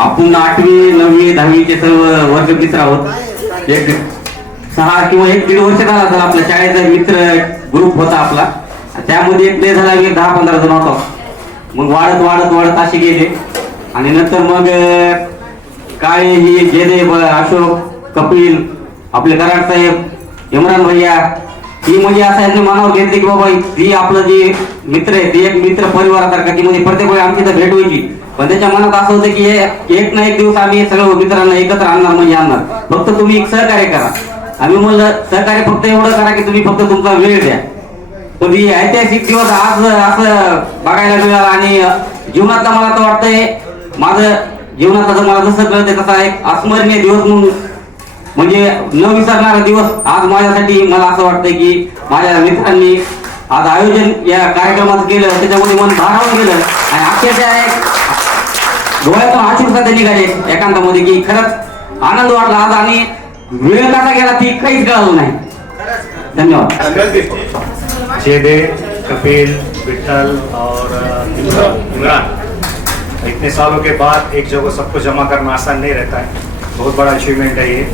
आपण 8वी 9वी 10वीचे सर्व वर्ग मित्र आहोत. एक 6 किंवा 1-1.5 वर्ष झाला तर आपल्या शाळेचा मित्र ग्रुप होता आपला. त्यामध्ये एक प्ले झाला 10-15 जण होतो. मग वाढत वाढत वाढत असे गेले आणि नंतर मग काय ही गेले अशोक, कपिल, आपले कराड साहेब, इम्रान भैया, ही म्हणजे असं यांनी मनावर घेतले की बाबा ती आपलं जे मित्र आहे ते एक मित्र परिवारासारखा की म्हणजे प्रत्येक वेळी आमची तर भेट व्हायची. पण त्याच्या मनात असं होतं की एक ना एक दिवस आम्ही सगळ्या मित्रांना एकत्र आणणार म्हणजे आणणार. फक्त तुम्ही एक सहकार्य करा. आम्ही म्हणलं सहकार्य फक्त एवढं करा की तुम्ही फक्त तुमचा वेळ द्या. पण ही ऐतिहासिक दिवस आज असं बघायला मिळाला आणि जीवनातला मला तर वाटतंय माझं जीवनातला मला जसं कळतंय तसा एक अस्मरणीय दिवस म्हणून म्हणजे न विसरणारा दिवस आज माझ्यासाठी. मला असं वाटतंय की माझ्या मित्रांनी आज आयोजन या कार्यक्रमात केलं त्याच्यामध्ये मन भारावून गेलं आणि अक्षरशः डोळ्यातून अश्रू सुद्धा निघाले एकांतामध्ये की खरंच आनंद वाटला आज आणि वेळ कसा गेला ती काहीच कळलं नाही. धन्यवाद. जयदेव, कपिल, विठल और इमरान, इतने सालों के बाद एक जगह सबको जमा करना आसान नहीं रहता है. बहुत बड़ा अचीवमेंट है ये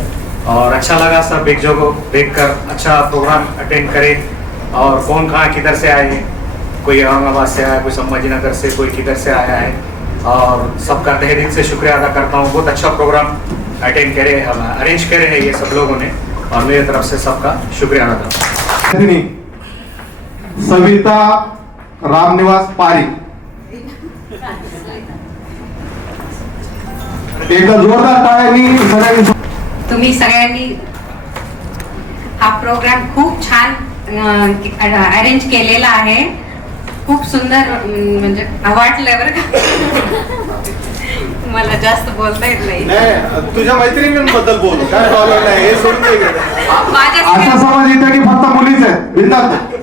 और अच्छा लगा सब एक जगह देखकर. अच्छा प्रोग्राम अटेंड करे और कौन कहाँ किधर से आए हैं. कोई औरंगाबाद से आया, कोई संभाजीनगर से, कोई किधर से आया है और सबका तहे दिल से शुक्रिया अदा करता हूँ. बहुत अच्छा प्रोग्राम अटेंड करे अरेंज करे हैं ये सब लोगों ने और मेरी तरफ से सबका शुक्रिया अदा करता हूँ. सविता रामनिवास पारी, एकदा जोरदार टाळ्यांनी सगळ्यांनी. तुम्ही सगळ्यांनी हा प्रोग्राम खूप छान अरेंज केलेला आहे. खूप सुंदर म्हणजे वाटलं बरं का. मला जास्त बोलता येत नाही. तुझ्या मैत्रिणींबद्दल बोल. काय प्रॉब्लेम नाही, हे सोडून दे. माझ्या समज इथे की फक्त मुलीच आहेत बिनधास्त.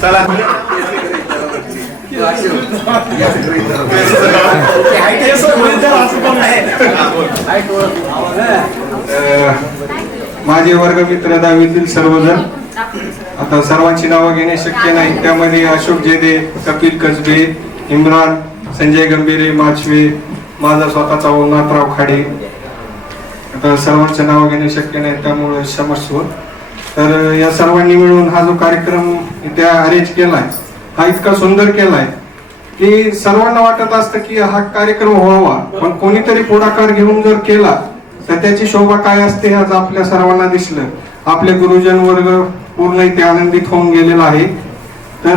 चला माझे वर्गमित्र 10वीतील सर्वजण. आता सर्वांची नावं घेणे शक्य नाही. त्यामध्ये अशोक जेदे, कपिल कसबे, इम्रान, संजय गंभीरे, माचवे, माझा स्वतःचा नाथराव खाडे. आता सर्वांची नावं घेणे शक्य नाही त्यामुळे क्षमस्व. तर या सर्वांनी मिळून हा जो कार्यक्रम इथे अरेंज केलाय हा इतका सुंदर केलाय की सर्वांना वाटत असतं की हा कार्यक्रम व्हावा, पण कोणीतरी पुढाकार घेऊन जर केला तर त्याची शोभा काय असते आज आपल्या सर्वांना दिसलं. आपले गुरुजन वर्ग पूर्ण इथे आनंदित होऊन गेलेला आहे. तर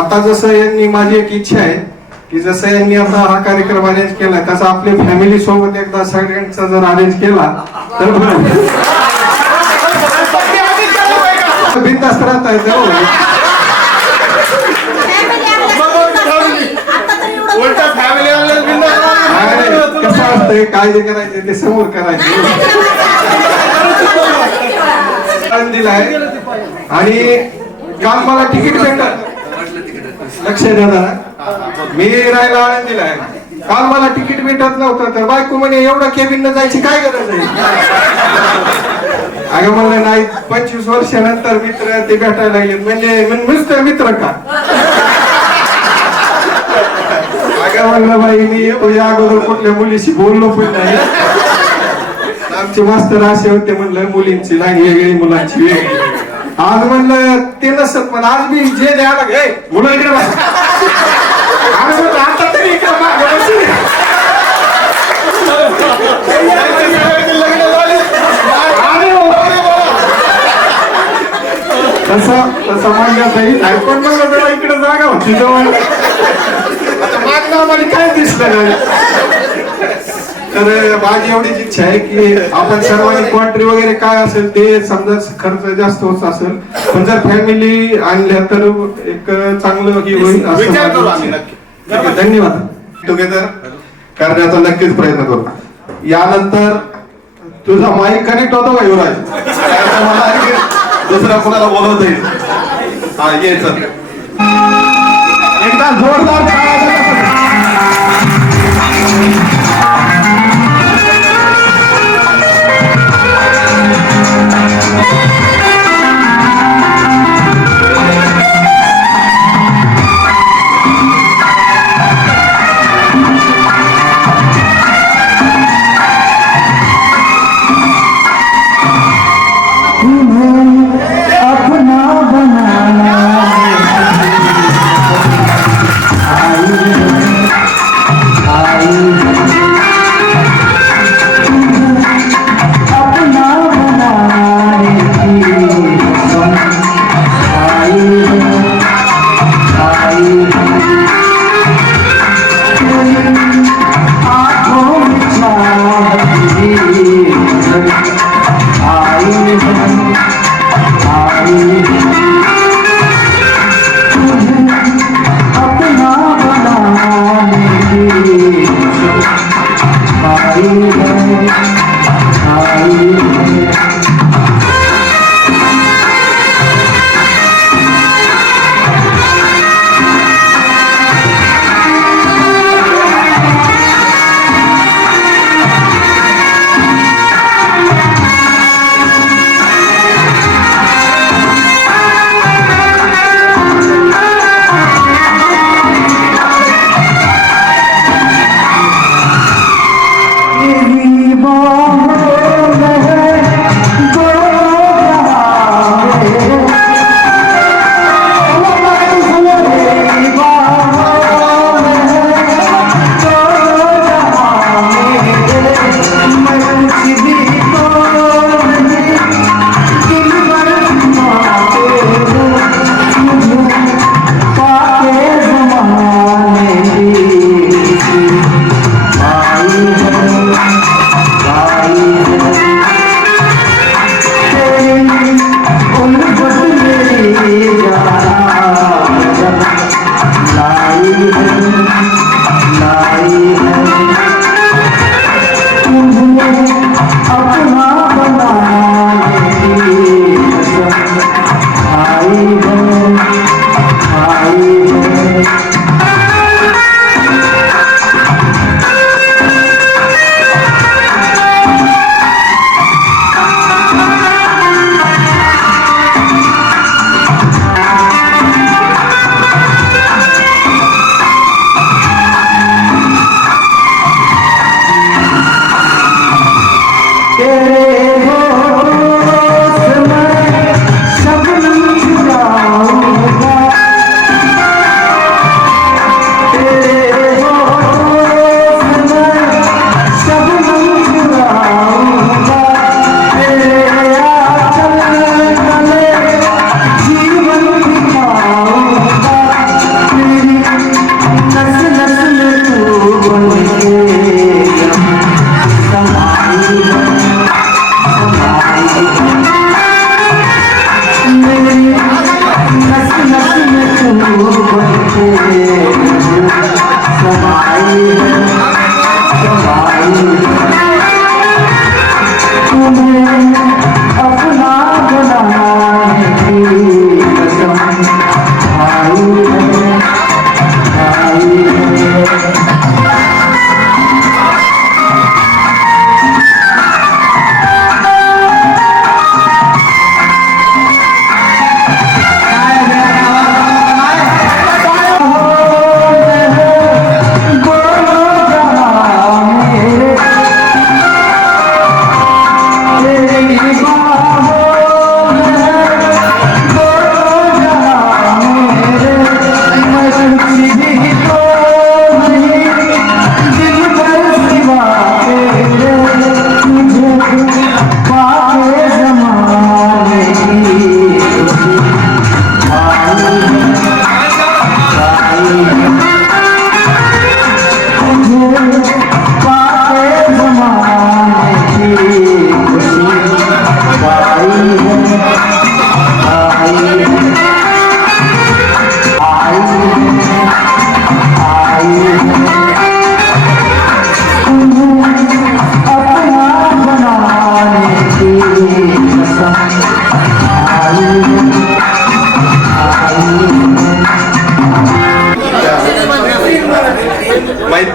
आता जसं यांनी माझी एक इच्छा आहे की जसं यांनी आता हा कार्यक्रम अरेंज केलाय तसा आपल्या फॅमिली सोबत एकदा सगळ्यांचा जर अरेंज केला तर बिनधास्त राहता येतं. कसं असतंय काय जे करायचं ते समोर करायचं. दिलाय आणि काल मला तिकीट भेटत. लक्ष द्या जरा, मी राहायला आनंदीला आहे. काल मला तिकीट भेटत नव्हतं तर बायको म्हणे एवढं केबिन न जायची काय गरज आहे. अगं म्हणलं नाही 25 वर्षानंतर मित्र ते भेटायला लागले. म्हणजे नुसतं मित्र का. अगं म्हणलं बाई मी तुझ्या अगोदर कुठल्या मुलीशी बोललो पण नाही. आमचे मास्तर असे होते, म्हणलं मुलींची लाईन वेगळी मुलांची वेगळी. आज म्हणलं ते नसत, पण आज मी जे द्यायला मुलं इकडे बस. आणि म्हणलं आता तरी इकडे मागे बसू द्या. तसं म्हणण्यात नाही, पण म्हणलं जरा इकडे जागा होती जवळ. आता मागणं आम्हाला काय दिसलं नाही. तर माझी एवढीच इच्छा आहे की आपण सर्वांनी क्वांट्री वगैरे काय असेल ते, समजा खर्च जास्त होत असेल, पण जर फॅमिली आणल्या तर एक चांगलं ही होईल असं विचार करू माझी आम्ही इच्छा आहे. धन्यवाद. टुगेदर करण्याचा नक्कीच प्रयत्न करू. यानंतर तुझा माईक कनेक्ट होतो का युवराज? नाहीतर मला आणखी दुसऱ्या कोणाला बोलवता येईल. हा ये चल, एकदा जोरदार टाळ्या द्या. अपना बनाना आई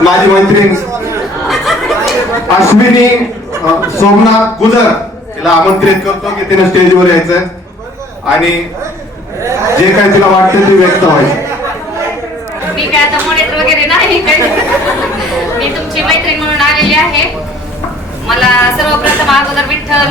माझी मैत्रीण अश्विनी सोमनाथ गुजर तिला आमंत्रित करतो की तिने स्टेजवर यायचंय आणि जे काही तिला वाटतं ते व्यक्त व्हायचं. मी काय आता मॉनिटर वगैरे नाही, मी तुमची मैत्रीण म्हणून आलेली आहे. मला सर्वप्रथम अगोदर विठ्ठल,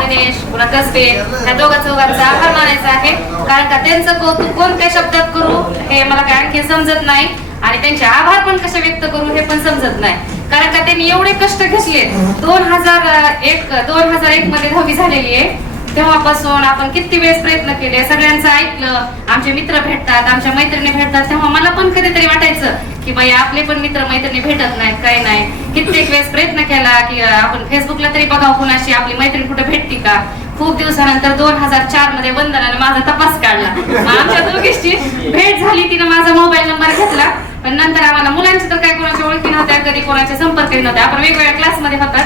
गणेश, पुन्हा कसबे ह्या दोघांचा आभार मानायचा आहे. कारण का त्यांचं कौतुक कोणत्या शब्दात करू हे मला काय आणखी समजत नाही आणि त्यांचे आभार पण कसे व्यक्त करू हे पण समजत नाही. कारण का त्यांनी एवढे कष्ट घेतले. 2001 मध्ये 10वी झालेली आहे. तेव्हापासून आपण किती वेळेस प्रयत्न केले, सगळ्यांचं ऐकलं. आमचे मित्र भेटतात, आमच्या मैत्रिणी भेटतात, तेव्हा मला पण कधीतरी वाटायचं की बाई आपले पण मित्र मैत्रिणी भेटत नाहीत, काही नाही. कित्येक वेळेस प्रयत्न केला की आपण फेसबुकला तरी बघावं कुणाशी आपली मैत्रीण कुठे भेटती का. खूप दिवसानंतर 2004 मध्ये वंदनाने माझा तपास काढला. आमच्या दोघींची भेट झाली. तिने माझा मोबाईल नंबर घेतला. पण नंतर आम्हाला मुलांची तर काही कोणाच्या ओळखी नव्हत्या, कधी कोणाचे संपर्क नव्हते. आपण वेगवेगळ्या क्लासमध्ये होतात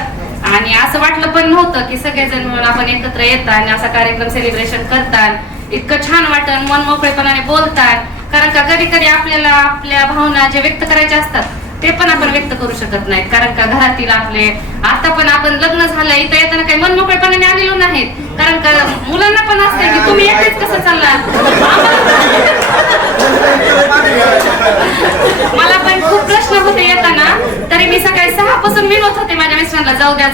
आणि असं वाटलं पण नव्हतं की सगळेजण मिळून आपण एकत्र येतात आणि असा कार्यक्रम सेलिब्रेशन करतात. इतकं छान वाटतं, मन मोकळेपणाने बोलतात. कारण का कधी कधी आपल्याला आपल्या भावना जे व्यक्त करायच्या असतात ते पण आपण व्यक्त करू शकत नाही. कारण का घरातील आपले आता पण आपण लग्न झालं इथं येताना काही मन मोकळेपणाने आलेलो नाहीत. कारण का मुलांना पण असते की तुम्ही एकटेच कसं चालला. मला पण खूप प्रश्न होते येताना, तरी मी सकाळी 6 पासून विनवत होते माझ्या मिस्टरांना जाऊ द्या.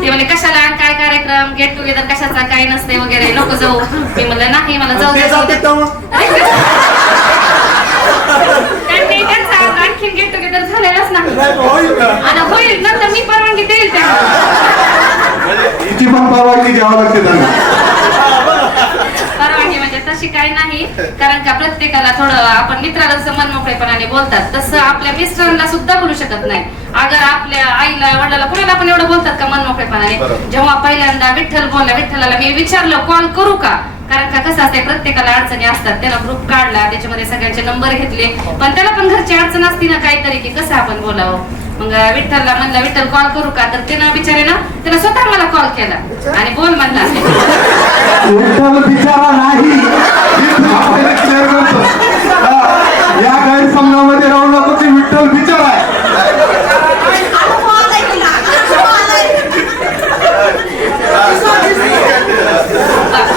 ते म्हणे कशाला, काय कार्यक्रम, गेट टुगेदर कशाचा, काही नसते वगैरे, नको जाऊ. मी म्हणलं नाही, मला जाऊ द्या. त्यांनी त्यांचा आणखीन गेट टुगेदर झालेलाच नाही आणि होईल नंतर मी परवानगी देईल हिची पण परवानगी घ्यावं लागते त्यांना. परवानगी म्हणजे तशी काही नाही. कारण का प्रत्येकाला थोडं आपण मित्राला जसं मन मोकळेपणाने बोलतात तसं आपल्या मिस्टरांना सुद्धा बोलू शकत नाही. अगर आपल्या आईला वडिलाला कुणाला पण एवढं बोलतात का मन मोकळेपणाने. जेव्हा पहिल्यांदा विठ्ठल बोलला, विठ्ठलाला मी विचारलं कॉल करू का. कारण का कसं असते, प्रत्येकाला अडचणी असतात. त्याला ग्रुप काढला, त्याच्यामध्ये सगळ्यांचे नंबर घेतले, पण त्याला पण घरची अडचण असती ना काहीतरी की कसं आपण बोलावं. मग विठ्ठलला म्हणलं विठ्ठल कॉल करू का, तर त्यानं बिचारे ना त्यानं स्वतः मला कॉल केला आणि बोल म्हणला. विठ्ठल बिचारा नाही, या गैरसमजामध्ये राहू नको की विठ्ठल बिचारा आहे.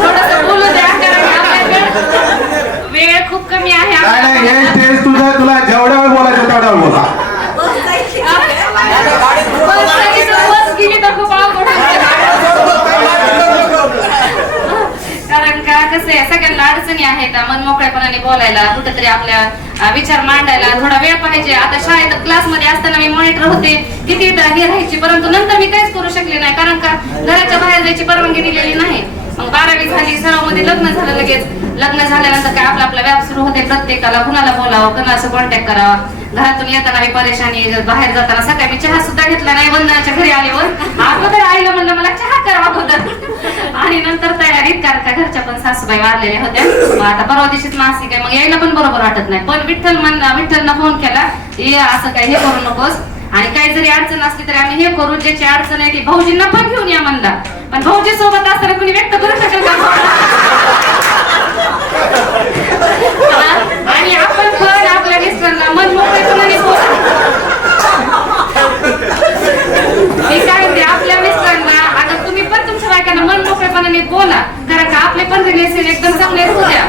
थोडस बोलू द्या, वेळ खूप कमी आहे. नाही हे स्टेज तुझं, तुला जेवढ्या वेळ बोलायचं तेवढ्या वेळ बोला. कारण का कसं आहे, सगळ्यांना अडचणी आहेत मन मोकळेपणाने बोलायला, कुठेतरी आपल्या विचार मांडायला थोडा वेळ पाहिजे. आता शाळेत क्लासमध्ये असताना मी मॉनिटर होते, किती हे राहायची, परंतु नंतर मी काहीच करू शकले नाही. कारण का घराच्या बाहेर जायची परवानगी दिलेली नाही. मग 12वी झाली, सरावमध्ये लग्न झालं. लगेच लग्न झाल्यानंतर काय आपला व्याप सुरू होते. प्रत्येकाला कुणाला बोलावं, कुणाला कॉन्टॅक्ट करावा. घरातून येताना मी परेशानी, बाहेर जाताना सकाळी मी चहा सुद्धा घेतला नाही. वंदनाच्या घरी आल्यावर अगोदर आईला म्हणलं मला चहा करा अगोदर आणि नंतर तयारीत. कारण का घरच्या पण सासूबाई वारलेल्या होत्या. मग आता परवा दिवशीच मासिक आहे, मग यायला पण बरोबर वाटत नाही. पण विठ्ठलनं फोन केला, ये असं काही हे करू नकोस आणि काही जरी अडचण असली तरी आम्ही हे करू, ज्याची अडचण आहे ती भाऊजींना पण घेऊन या म्हणला. पण भाऊजी सोबत असताना कुणी व्यक्त करू शकेल का. आणि आपण पण आपल्या मिस्टरांना मन मोकळेपणाने मी काय म्हणते, आपल्या मिस्टरांना आता तुम्ही पण तुमच्या बायकांना मन मोकळेपणाने बोला. कारण का आपले पण रिलेशन एकदम चांगले होऊ द्या.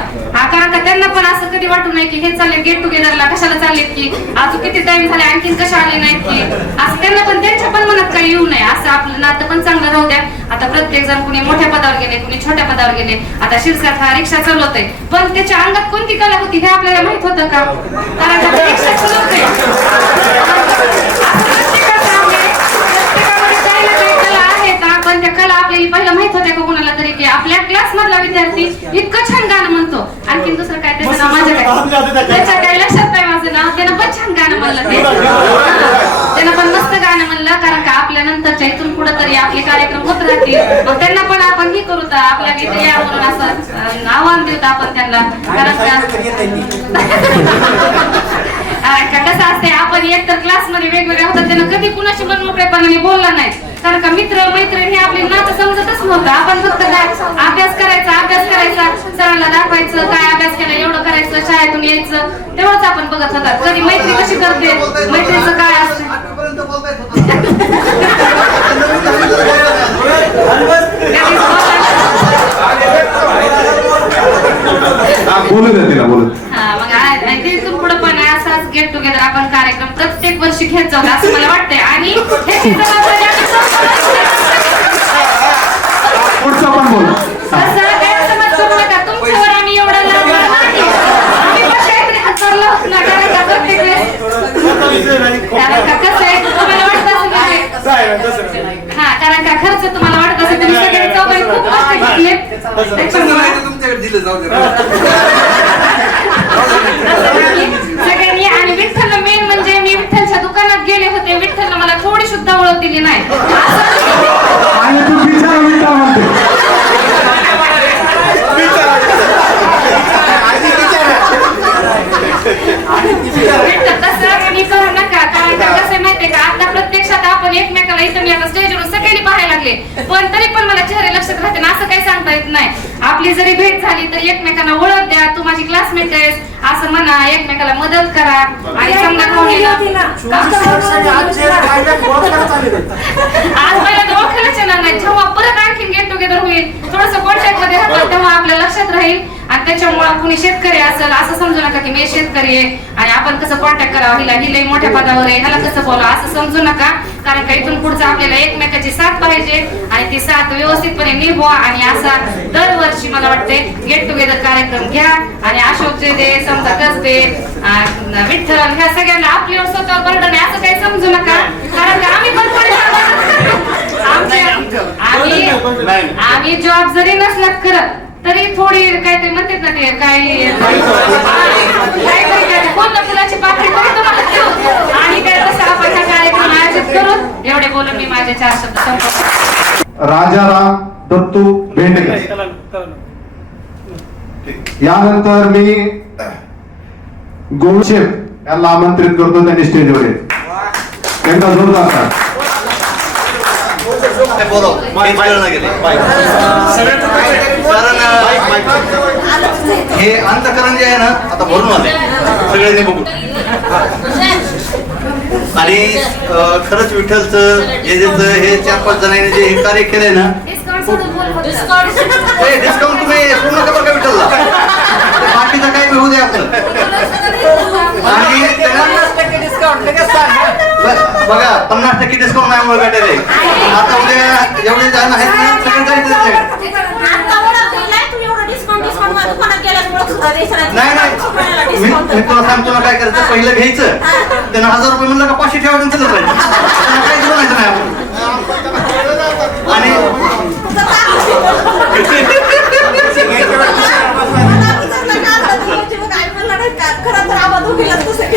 कारण का त्यांना पण असं कधी वाटू नये की हे चालले गेट टुगेदरला कशाला चाललेत, की अजून किती टाइम झाले आणखीन कशा आले नाहीत, की असं त्यांना पण त्यांच्या पण मनात काही येऊ नये. असं आपलं नातं पण चांगलं राहू द्या. आता प्रत्येक जण कुणी मोठ्या पदावर गेले, कुणी छोट्या पदावर गेले. आता शिरसाट हा रिक्षा चालवतोय, पण त्याच्या अंगात कोणती कला होती हे आपल्याला माहित होतं का. कारण का रिक्षा चालवतोय, पण त्या कला आपल्याला पहिलं माहित होत्या का कुणाला तरी, की आपल्या क्लास मधला विद्यार्थी इतकं छान गाणं म्हणतो. आणखीन दुसरं काय त्याचं नाव माझ्या काय त्याच्या काही लक्षात नाही माझं नाव. त्यानं पण छान गाणं म्हणलं, त्यानं पण मस्त गाणं म्हणलं. कारण का आपल्या नंतरच्या इथून पुढे तरी आपले कार्यक्रम होत राहतील, मग त्यांना पण आपण ही करू तर आपल्या इथे या म्हणून असं आव्हान देऊ आपण त्यांना. कारण कसं असते, आपण एक तर क्लासमध्ये वेगवेगळ्या होतात, त्यांना कधी कुणाशी मनमोकळेपणाने बोलला नाही. कारण का मित्र मैत्रीण हे आपली नातं समजतच नव्हतं. आपण फक्त काय अभ्यास करायचा, सरांना दाखवायचं काय अभ्यास केला एवढं करायचं, शाळेतून यायचं, तेव्हाच आपण बघत होतात. कधी मैत्री कशी करते, मैत्रीचं काय असतं. बोलू दे तिला, बोलू दे. हा, मग तिथून पुढे पण असाच गेट टुगेदर आपण कार्यक्रम प्रत्येक वर्षी घेत जाऊ असं मला वाटतंय. आणि ह्याची जबाबदारी पुढचं पण बोल. कसं गैरसमज करू नका, तुमच्यावर आम्ही एवढा लावणार नाही. आम्ही पण काहीतरी हातवरलं होत ना, कारण का प्रत्येक वेळेस कारण का कसं आहे, तुम्हाला वाटत असेल हा, कारण का खर्च तुम्हाला वाटत असेल, तुम्ही सगळ्यांनी चौघांनी खूप कष्ट घेतले. सगळ्यांनी. आणि विठ्ठल मेन म्हणजे मी विठ्ठलच्या दुकानात गेले होते, विठ्ठलला मला थोडी सुद्धा ओळख दिली नाही. आणि तू बिचारा विठ्ठल म्हणते. तसं मी करू नका. कारण का कसं माहितीये का, आता प्रत्यक्षात आपण एकमेकाला इथं मी आता स्टेजवर सगळी पाहायला लागले, पण तरी पण मला चेहरे लक्षात राहते ना, असं काही सांगता येत नाही. आपली जरी भेट झाली तर एकमेकांना ओळख द्या, तू माझी क्लासमेट आहेस असं म्हणा, एकमेकाला मदत करा. आणि समजा कोणी आज पहिला तर ओळखायलाच येणार नाही. जेव्हा परत आणखीन गेट टुगेदर होईल, थोडस कॉन्टॅक्ट मध्ये राहतात, तेव्हा आपल्या लक्षात राहील. आणि त्याच्यामुळे कुणी शेतकरी असेल असं समजू नका की मी शेतकरी आहे आणि आपण कसं कॉन्टॅक्ट करावं, हिला मोठ्या पदावर आहे, ह्याला कसं बोलावं असं समजू नका. कारण का इथून पुढचं आपल्याला एकमेकाची साथ पाहिजे आणि ती साथ व्यवस्थितपणे निभवा. आणि असा दरवर्षी मला वाटते गेट टुगेदर कार्यक्रम घ्या. आणि अशोक जे समजा कसबे, विठ्ठल, ह्या सगळ्यांना आपल्यावर स्वतःवर बर्डन आहे असं काही समजू नका. कारण का आम्ही पण आम्ही जॉब जरी नसला करत तरी थोडी काहीतरी म्हणतात ना, ते काही कोणत्या फुलाची पाकळी तरी तुम्हाला देऊ. आणि काय तसं आपण हा कार्यक्रम आयोजित करू. एवढे बोलून मी माझे 4 शब्द संपवतो. राजाराम दत्तू भेंडके. यानंतर मी गोविंद यांना आमंत्रित करतो, त्यांनी स्टेजवर येत. त्यांचा जोरदार टाळ्या. हे अंतकरण जे आहे ना, आता भरून आले सगळ्यांनी बघू. आणि खरंच विठ्ठलचं हे 4-5 जणांनी जे हे कार्य केलंय ना, डिस्काउंट तुम्ही पूर्ण नका बरं का विठ्ठलला, बाकीचं काही होऊ दे आपलं. आणि बघा 50% डिस्काउंट नाही भेटेल. आता उद्या एवढे जण आहेत ना, सगळे जायचं. नाही मी तुला सांगतो ना काय करायचं, पहिलं घ्यायचं, त्यांना 1000 रुपये म्हणलं का 500 ठेवायचं चालत राहायचं, काहीच बोलायचं नाही आपण. आणि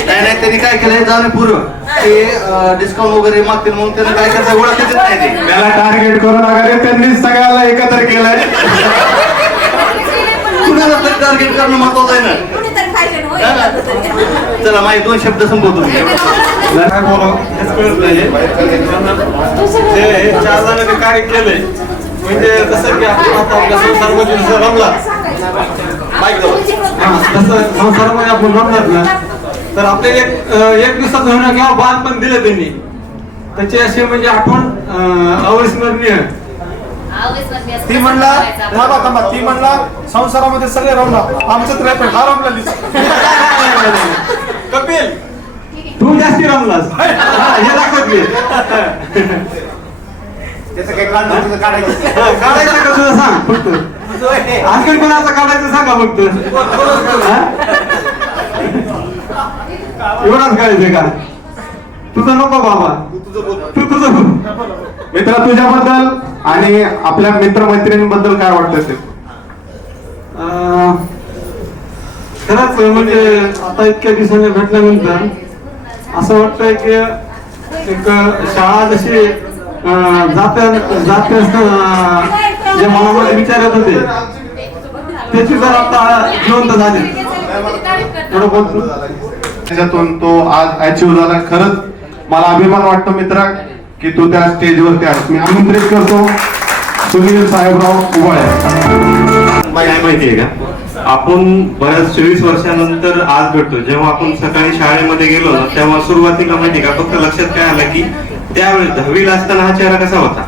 नाही त्यांनी काय केलंय, जाणीवपूर्वक ते डिस्काउंट वगैरे मागतील म्हणून त्यांना काय करायचं ओळखच नाही. ते त्याला टार्गेट करून वगैरे त्यांनी सगळ्याला एकत्र केलंय. कुणाला तरी टार्गेट करणं महत्वाचं आहे ना. चला माझे 2 शब्द संपवतो. काय बोलावं हेच कळत नाही. हे 4 जणांनी कार्य केलंय म्हणजे कसं की आपण आता आपल्या संसारामध्ये जसं रमला, तसं संसारामध्ये आपण रमलात ना, तर आपल्याला एक दिवसात होणं किंवा बाण पण दिलं त्यांनी, त्याची अशी म्हणजे आठवण अविस्मरणीय. ती म्हणला थांबा ती म्हणला संसारामध्ये सगळे रमला, आमचं तर हा रमला. कपिल तू जास्ती रमलास हे दाखवत घे. काढायचं का तुझं सांग फक्त, आणखी कोणाचं काढायचं सांगा फक्त. एवढाच काढायचंय का? तुझं नको बाबा, तू तुझं. मित्र तुझ्याबद्दल आणि आपल्या मित्रमैत्रिणींबद्दल काय वाटतं ते? खरंच म्हणजे आता इतक्या दिवसांनी भेटल्यानंतर असं वाटतंय की एक शाळा जशी जाते जे मनामध्ये विचारत होते त्याची जर आता जिवंत झाले थोडं बोलतो त्याच्यातून तो आज अचीव्ह झाला. खरंच मला अभिमान वाटतो मित्रा की तू त्या स्टेजवरती आहेस. मी आमंत्रित करतो सुनील साहेबराव उबाळे. काय माहितीये का, आपण बऱ्याच 24 वर्षानंतर आज भेटतो. जेव्हा आपण सकाळी शाळेमध्ये गेलो ना तेव्हा सुरुवातीला माहितीये का फक्त लक्षात काय आलं की त्यावेळेस 10वीला असताना हा चेहरा कसा होता,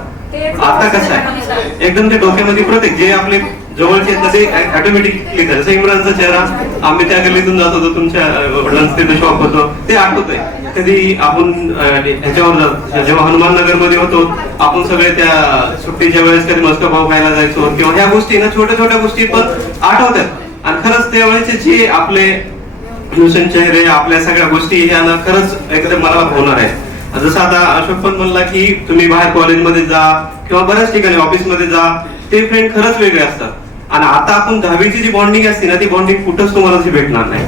आता कसा आहे. एकदम ते डोक्यामध्ये प्रत्येक जे आपले जवळचे आहेत ना ते ऑटोमॅटिकली जसं इम्रानचा चेहरा, आम्ही त्या गल्लीतून जात होतो, तुमच्या वडिलांचं तिथे शॉप होतं ते आठवतंय. कधी आपण ह्याच्यावर जेव्हा हनुमान नगर मध्ये होतो आपण सगळे त्या सुट्टीच्या वेळेस कधी मस्का पाव खायला जायचो किंवा ह्या गोष्टी ना छोट्या छोट्या गोष्टी पण आठवतात. आणि खरंच त्यावेळेचे जे आपले इनोसेंट चेहरे, आपल्या सगळ्या गोष्टी ह्या ना खरंच एकदम मला होणार आहे. जसं आता अशोक पण म्हणला की तुम्ही बाहेर कॉलेजमध्ये जा किंवा बऱ्याच ठिकाणी ऑफिसमध्ये जा, ते फ्रेंड खरंच वेगळे असतात. आणि आता आपण 10वीची जी बॉन्डिंग असते ना ती बॉन्डिंग कुठंच तुम्हाला भेटणार नाही.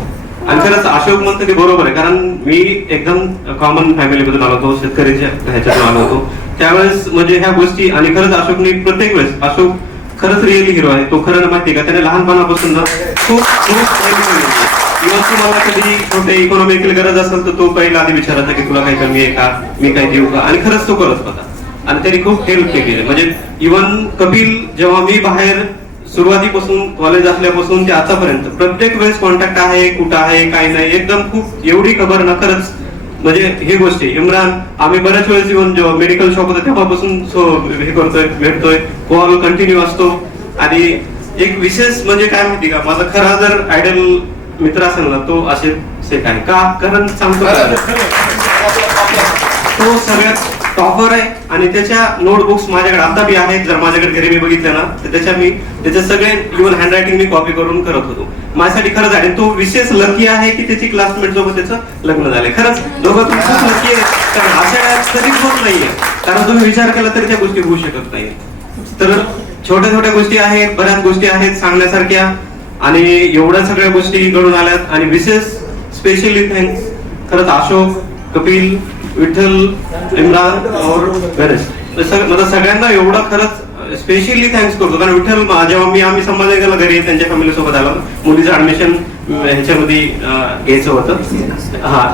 आणि खरंच अशोक म्हणतो ते बरोबर आहे, कारण मी एकदम कॉमन फॅमिलीमधून आलो होतो, शेतकऱ्याच्या ह्याच्यातून आलो होतो त्यावेळेस म्हणजे ह्या गोष्टी. आणि खरंच अशोकने प्रत्येक वेळेस, अशोक खरंच रिअली हिरो आहे. तो खरं माहिती का त्याने लहानपणापासून ना खूप किंवा तुम्हाला कधी छोटे इकॉनॉमिकल गरज असेल तर तो पहिला आधी विचारायचा की तुला काही कमी आहे का, मी काही देऊ का. आणि खरंच तो करत होता आणि त्यांनी खूप हेल्प केली. म्हणजे इव्हन कपिल जेव्हा मी बाहेर सुरुवातीपासून कॉलेज असल्यापासून ते आतापर्यंत प्रत्येक वेळेस कॉन्टॅक्ट आहे, कुठं आहे काय नाही, एकदम खूप एवढी खबर ना खरंच. म्हणजे हे गोष्टी इम्रान आम्ही बऱ्याच वेळेस येऊन जेव्हा मेडिकल शॉप होतं तेव्हापासून हे करतोय, भेटतोय, कॉल कंटिन्यू असतो. आणि एक विशेष म्हणजे काय माहिती का, माझा खरा जर आयडल मित्र असेल ना तो असे आहे का, कारण सांगतो तो सगळ्यात टॉपर आहे. आणि त्याच्या नोटबुक्स माझ्याकडे आता बी आहेत, जर माझ्याकडे घरी मी बघितलं ना तर त्याच्या सगळे इव्हन हँडरायटिंग मी कॉपी करून करत होतो. माझ्यासाठी खरंच आहे. तो विशेष लकी आहे की त्याची क्लासमेट सोबत त्याचं लग्न झालंय. खरंच दोघं तुम्ही खूप लकी आहे, कारण अशा कधीच होत नाहीये. कारण तुम्ही विचार केला तरी त्या गोष्टी होऊ शकत नाही. तर छोट्या छोट्या गोष्टी आहेत, बऱ्याच गोष्टी आहेत सांगण्यासारख्या. आणि एवढ्या सगळ्या गोष्टी घडून आल्यात. आणि विशेष स्पेशली थँक्स खरंच अशोक, कपिल, विठ्ठल, इम्रान और गणेश, मला सगळ्यांना एवढा खरंच स्पेशली थँक्स करतो. कारण विठ्ठल जेव्हा आम्ही संभाजीनगरला घरी त्यांच्या फॅमिली सोबत आलो, मुलीचं ऍडमिशन ह्याच्यामध्ये घ्यायचं होतं हा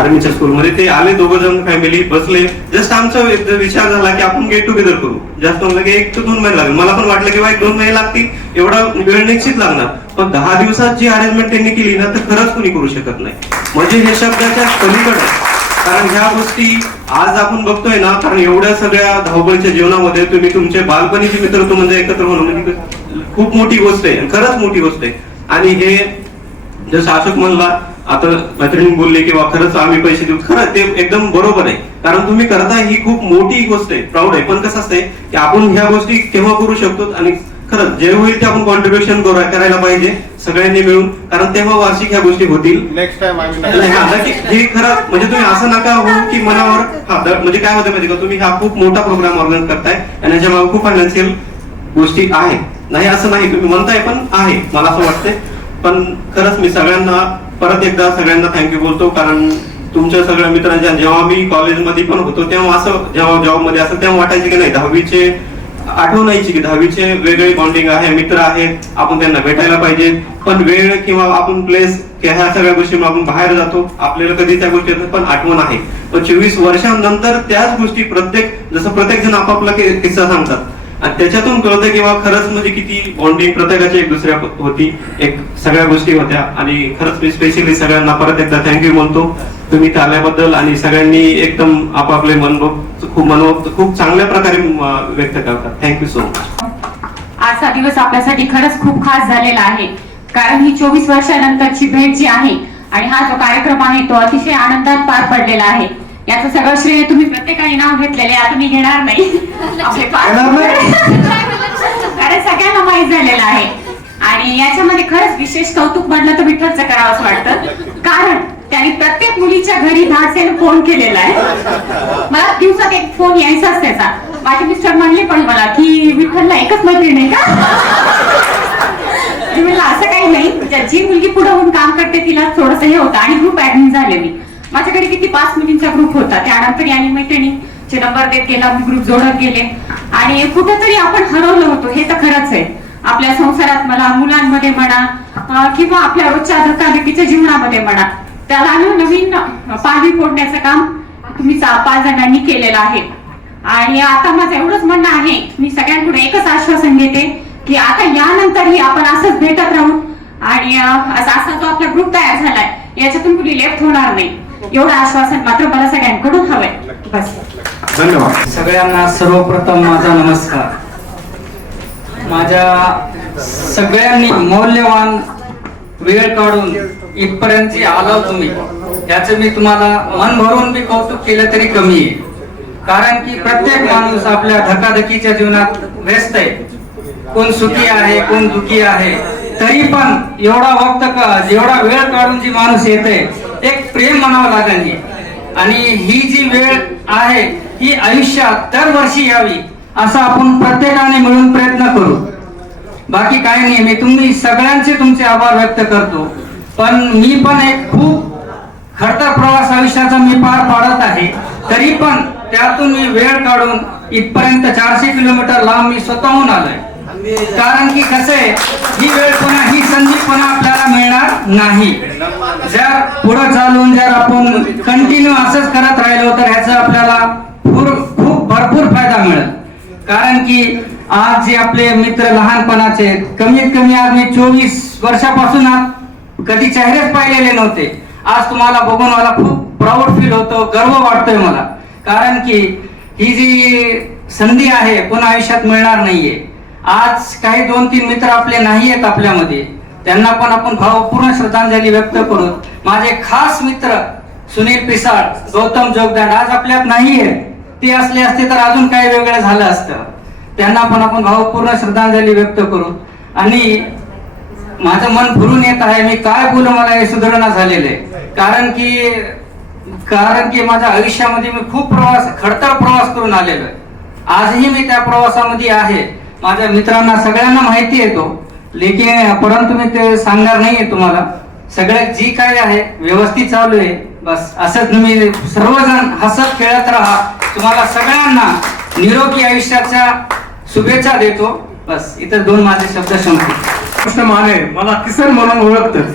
आर्मीच्या स्कूलमध्ये, ते आले दोघं जण फॅमिली बसले. जस्ट आमचा विचार झाला की आपण गेट टुगेदर करू. जास्त म्हणलं की 1 ते 2 महिने लागेल. मला पण वाटलं की 1-2 महिने लागतील, एवढा वेळ निश्चित लागणार. पण 10 दिवसात जी अरेंजमेंट त्यांनी केली ना तर खरंच कोणी करू शकत नाही. म्हणजे हे शब्दाच्या पलीकडे. कारण ह्या गोष्टी आज आपण बघतोय ना, कारण एवढ्या सगळ्या धावपळीच्या जीवनामध्ये तुम्ही तुमचे बालपणीचे मित्र तो म्हणजे एकत्र होणं म्हणजे खूप मोठी गोष्ट आहे, खरंच मोठी गोष्ट आहे. आणि हे जसं अशोक म्हणला, आता मैत्रिणी बोलले किंवा खरंच आम्ही पैसे देऊ, खरं ते एकदम बरोबर आहे. कारण तुम्ही करताय ही खूप मोठी गोष्ट आहे, प्राऊड आहे. पण कसं असतंय की आपण ह्या गोष्टी केव्हा करू शकतो, आणि खरंच जे होईल ते आपण कॉन्ट्रीब्युशन करायला पाहिजे सगळ्यांनी मिळून, कारण तेव्हा वार्षिक ह्या गोष्टी होतील. नेक्स्ट टाइम हे खरं म्हणजे तुम्ही असं नका हो की मनावर म्हणजे काय होतं माहिती का, तुम्ही हा खूप मोठा प्रोग्राम ऑर्गनाईज करताय आणि याच्यामागे खूप फायनान्शियल गोष्टी आहेत. नाही असं नाही तुम्ही म्हणताय, पण आहे मला असं वाटतंय. पण खरंच मी सगळ्यांना परत एकदा सगळ्यांना थँक्यू बोलतो. कारण तुमच्या सगळ्या मित्रांच्या जेव्हा मी कॉलेजमध्ये पण होतो तेव्हा असं, जेव्हा जॉबमध्ये असं तेव्हा वाटायचे की नाही 10वीचे आठवण यायची की 10वीचे वेगळे बॉन्डिंग आहे, मित्र आहेत, आपण त्यांना भेटायला पाहिजे. पण वेळ किंवा आपण प्लेस ह्या सगळ्या गोष्टी आपण बाहेर जातो, आपल्याला कधी त्या गोष्टी पण आठवण आहे. पण 24 वर्षांनंतर त्याच गोष्टी जसं प्रत्येक जण आपापला किस्सा सांगतात आणि त्याच्यातून कळतं किंवा खरंच म्हणजे किती बॉन्डिंग प्रत्येकाची एक दुसऱ्या होती, एक सगळ्या गोष्टी होत्या. आणि खरंच मी स्पेशली सगळ्यांना परत एकदा थँक्यू म्हणतो तुम्ही इथे आल्याबद्दल. आणि सगळ्यांनी एकदम आपापले मनोगत खूप चांगल्या प्रकारे व्यक्त करतात. Thank you so much. आजचा दिवस आपल्यासाठी खरंच खूप खास झालेला आहे, कारण ही 24 वर्षानंतरची भेट जी आहे आणि हा जो कार्यक्रम आहे तो अतिशय आनंदात पार पडलेला आहे. याचं सगळं श्रेय तुम्ही प्रत्येकाने नाव घेतलेले, आता मी घेणार नाही आपले कारण सगळ्यांना माहीत झालेलं आहे. आणि याच्यामध्ये खरंच विशेष कौतुक म्हटलं तर विठ्ठलचं करावंच वाटतं, कारण त्यांनी प्रत्येक मुलीच्या घरी धाडसेने फोन केलेला आहे. मला दिवसात एक फोन यायचाच त्याचा. माझे मिस्टर म्हणले पण मला की विठ्ठलला एकच मैत्रीण आहे का? म्हणलं असं काही नाही, जी मुलगी पुढे होऊन काम करते तिला थोडंसं हे होतं. आणि ग्रुप ऍडमिन झाले मी. माझ्याकडे किती 5 मुलींचा ग्रुप होता, त्यानंतर यांनी मैत्रिणी चे नंबर देत गेला, ग्रुप जोडत गेले आणि कुठेतरी आपण हरवलो होतो, हे तर खरंच आहे. आपल्या संसारात म्हणा, मुलांमध्ये म्हणा किंवा आपल्या रोजच्या धकाधकीच्या जीवनामध्ये म्हणा, त्याला नवीन पालवी फोडण्याचं काम तुम्ही 5 जणांनी केलेलं आहे. आणि आता माझं एवढंच म्हणणं आहे, मी सगळ्यांपुढे एकच आश्वासन घेते की आता यानंतरही आपण असंच भेटत राहू आणि असा जो आपला ग्रुप तयार झालाय याच्यातून कुणी लेफ्ट होणार नाही, एवढं आश्वासन मात्र मला सगळ्यांकडून हवंय. बस, धन्यवाद. सगळ्यांना सर्वप्रथम माझा नमस्कार. माझ्या सगळ्यांनी मौल्यवान वेळ काढून इथपर्यंत आलो तुम्ही, याचं मी तुम्हाला मन भरून बी कौतुक केलं तरी कमी आहे. कारण की प्रत्येक माणूस आपल्या धकाधकीच्या जीवनात व्यस्त आहे, कोण सुखी आहे, कोण दुखी आहे, तरी पण एवढा वेळ काढून जी माणूस येते, एक प्रेम म्हणावं लागेल. आणि ही जी वेळ आहे ही आयुष्यात दरवर्षी यावी असं आपण प्रत्येकाने मिळून प्रयत्न करू. बाकी काही नाही, मी तुम्ही सगळ्यांचे तुमचे आभार व्यक्त करतो. पण मी पण एक खूप खडतर प्रवास आयुष्याचा मी पार पाडत आहे, तरी पण त्यातून मी वेळ काढून इथपर्यंत 400 किलोमीटर लांब मी स्वतःहून आलोय. कारण की कसं आहे, ही वेळ पुन्हा, ही संधी पुन्हा आपल्याला मिळणार नाही. जर पुढे चालून जर आपण कंटिन्यू असंच करत राहिलो तर ह्याचा आपल्याला खूप भरपूर फायदा मिळेल. कारण की आज जे आपले मित्र लहानपणाचे, कमीत कमी आज मी 24 वर्षापासून कधी चेहरेच पाहिलेले नव्हते. आज तुम्हाला बघून मला खूप प्राऊड फील होतो, गर्व वाटतोय मला. कारण की ही जी संधी आहे पुन्हा आयुष्यात मिळणार नाहीये. आज काही 2-3 मित्र आपले नाही आहेत आपल्यामध्ये, त्यांना पण आपण भावपूर्ण श्रद्धांजली व्यक्त करू. माझे खास मित्र सुनील पिसाळ, गौतम जोगदांड आज आपल्यात नाहीये, ते असले असते तर अजून काही वेगळं झालं असतं. त्यांना पण आपण भावपूर्ण श्रद्धांजली व्यक्त करू. आणि माझं मन भरून येत आहे, मी काय बोलू मला हे सुधारणा झालेले. कारण की माझ्या आयुष्यामध्ये मी खूप खडतर प्रवास करून आलेलो आहे. आजही मी त्या प्रवासामध्ये आहे. माझ्या मित्रांना सगळ्यांना माहिती आहे तो, परंतु मी ते सांगणार नाहीये तुम्हाला. सगळं जी काय आहे व्यवस्थित चालू आहे. बस असंच तुम्ही सर्वजण हसत खेळत राहा. तुम्हाला सगळ्यांना निरोगी आयुष्याच्या शुभेच्छा देतो. बस इतर 2 माझे शब्द संपले. कृष्ण माने मला किसन म्हणून ओळखतात.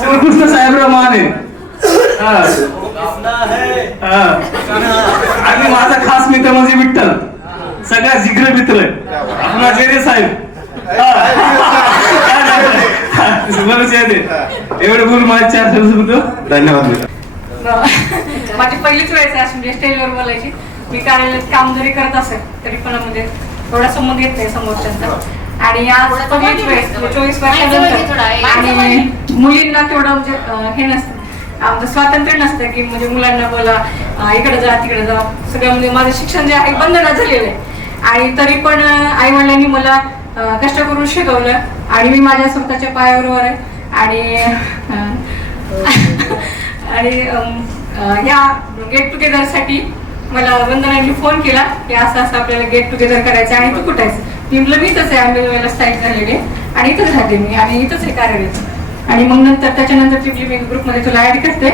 श्रीकृष्ण साहेबराव माने आणि माझा खास मित्र म्हणजे विठ्ठल, सगळ्या जिगरे मित्र आपला जेरे साहेब. एवढे बोलून माझे 4 शब्द. धन्यवाद. माझी पहिलीच वेळ आहे म्हणजे स्टेजवर बोलायची. मी कार्यालयात काम जरी करत असेल तरी पण म्हणजे थोडा संबंध येत नाही समोरच्यांचा. आणि आज पहिलीच वेळ 24 वर्षानंतर आणि मुलींना तेवढं म्हणजे हे नसतं, आमचं स्वातंत्र्य नसतं की म्हणजे मुलांना बोला इकडे जा तिकडे जा. सगळं म्हणजे माझं शिक्षण जे आहे बंधनात झालेलं आहे. आणि तरी पण आई वडिलांनी मला कष्ट करून शिकवलं आणि मी माझ्या स्वतःच्या पायावर आहे. आणि ह्या गेट टुगेदरसाठी मला वंदनांनी फोन केला की असं असं आपल्याला गेट टुगेदर करायचं आणि तू कुठे आहेस. मी म्हटलं मी इथंच आहे, आंबेजोगाईला स्थायिक झालेली आणि इथंच राहते मी आणि इथंच आहे कार्यरत. आणि मग त्याच्यानंतर टिपली मी ग्रुपमध्ये तुला ऍड करते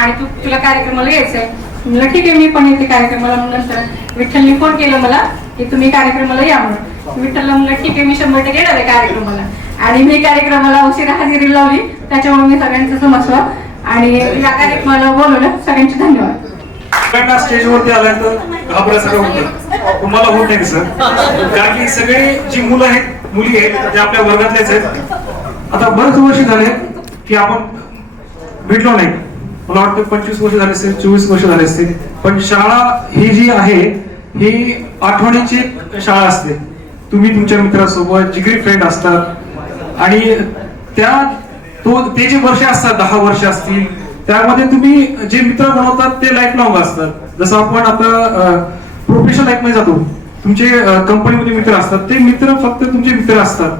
आणि तुला कार्यक्रमाला यायचं आहे. म्हटलं ठीक आहे मी पण येते कार्यक्रमाला. मग नंतर विठ्ठलनी फोन केलं मला की तुम्ही कार्यक्रमाला या म्हणून. विठ्ठलला म्हणलं ठीक आहे मी 100% येणार आहे कार्यक्रमाला. आणि मी कार्यक्रमाला उशिरा हजेरी लावली, त्याच्यामुळे मी सगळ्यांचं समस्व आणि या कार्यक्रमाला बोलवलं. सगळ्यांचे धन्यवाद. सगळ्यांना स्टेजवरती आलाय तर घाबरायसारखं होतं, तुम्हाला होत नाही सर. कारण की सगळे जी मुलं आहेत, मुली आहेत, ते आपल्या वर्गातलेच आहेत. आता बरेच वर्ष झाले की आपण भेटलो नाही. मला वाटतं 25 वर्ष झाले असतील, 24 वर्ष झाले असतील. पण शाळा ही जी आहे ही आठवणीची शाळा असते. तुम्ही तुमच्या मित्रासोबत जिगरी फ्रेंड असतात आणि ते जे वर्ष असतात 10 वर्ष असतील, त्यामध्ये तुम्ही जे मित्र बनवतात ते लाईफ लॉंग असतात. जसं आपण आता प्रोफेशनल लाईफ मध्ये जातो, तुमचे कंपनीमध्ये मित्र असतात, ते मित्र फक्त तुमचे मित्र असतात.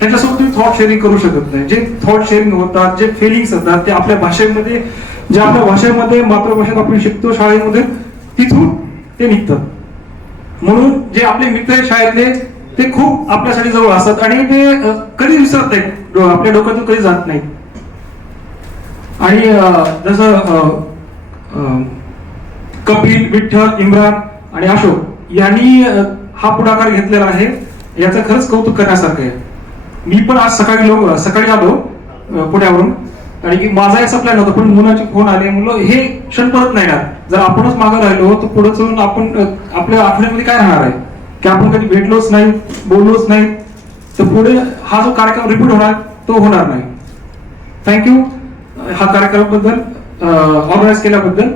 त्यांच्यासोबत तुम्ही थॉट शेअरिंग करू शकत नाही. जे थॉट शेअरिंग होतात, जे फिलिंग्स होतात ते आपल्या भाषेमध्ये, जे आपल्या भाषेमध्ये मातृभाषेत आपण शिकतो शाळेमध्ये, तिथून ते निघतात. म्हणून जे आपले मित्र आहेत शाळेतले ते खूप आपल्यासाठी जवळ असतात आणि ते कधी विसरत नाहीत, आपल्या डोक्यातून कधी जात नाहीत. आणि जसं कपिल, विठ्ठल, इम्रान आणि अशोक यांनी हा पुढाकार घेतलेला आहे. याचं खरंच कौतुक करण्यासारखं आहे. मी पण आज सकाळी आलो पुण्यावरून, आणि की माझा असा प्लॅन होता, पण मुलाचे फोन आले. मुलं हे क्षण परत नाही येणार. जर आपणच मागे राहिलो तर पुढे चलून आपण आपल्या आठवड्यामध्ये काय राहणार आहे की आपण कधी भेटलोच नाही, बोललोच नाही, तर पुढे हा जो कार्यक्रम रिपीट होणार तो होणार नाही. थँक्यू हा कार्यक्रमाबद्दल, ऑर्गनाईज केल्याबद्दल.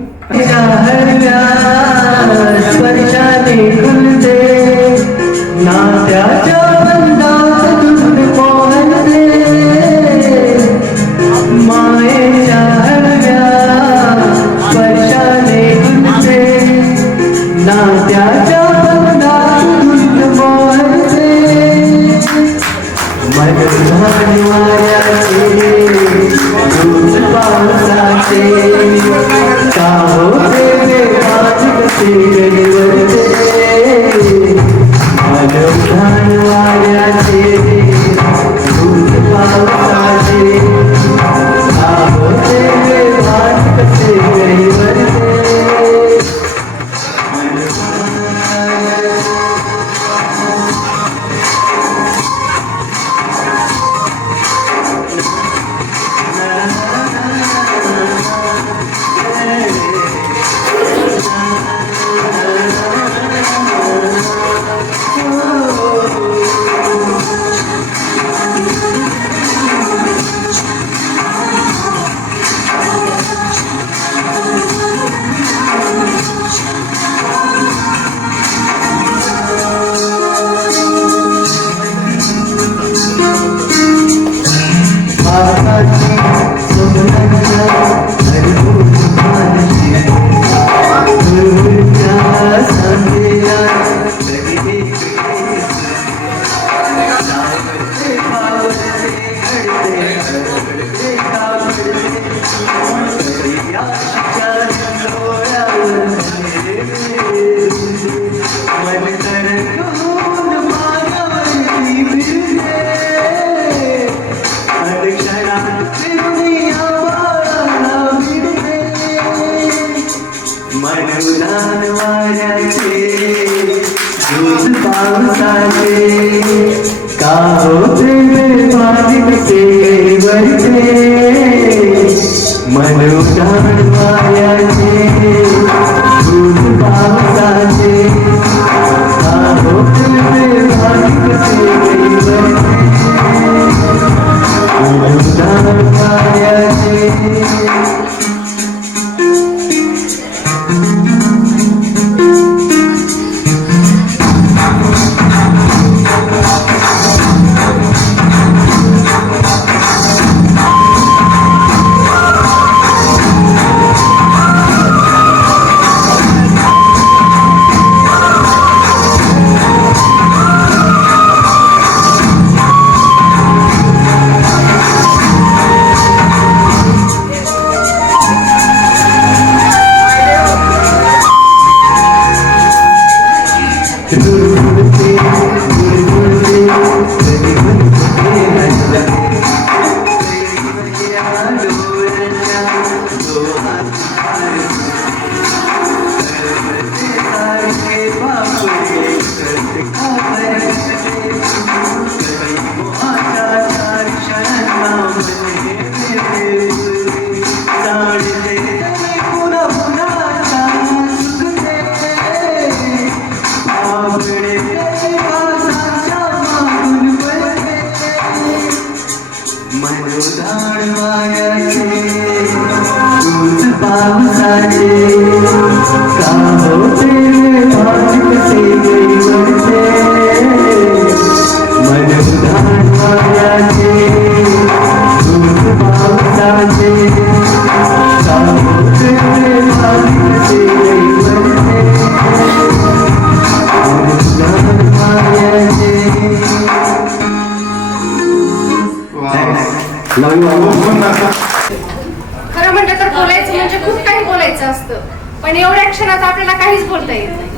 खरं म्हटलं तर बोलायचं म्हणजे खूप काही बोलायचं असतं, पण एवढ्या क्षणात आपल्याला काहीच बोलता येत नाही.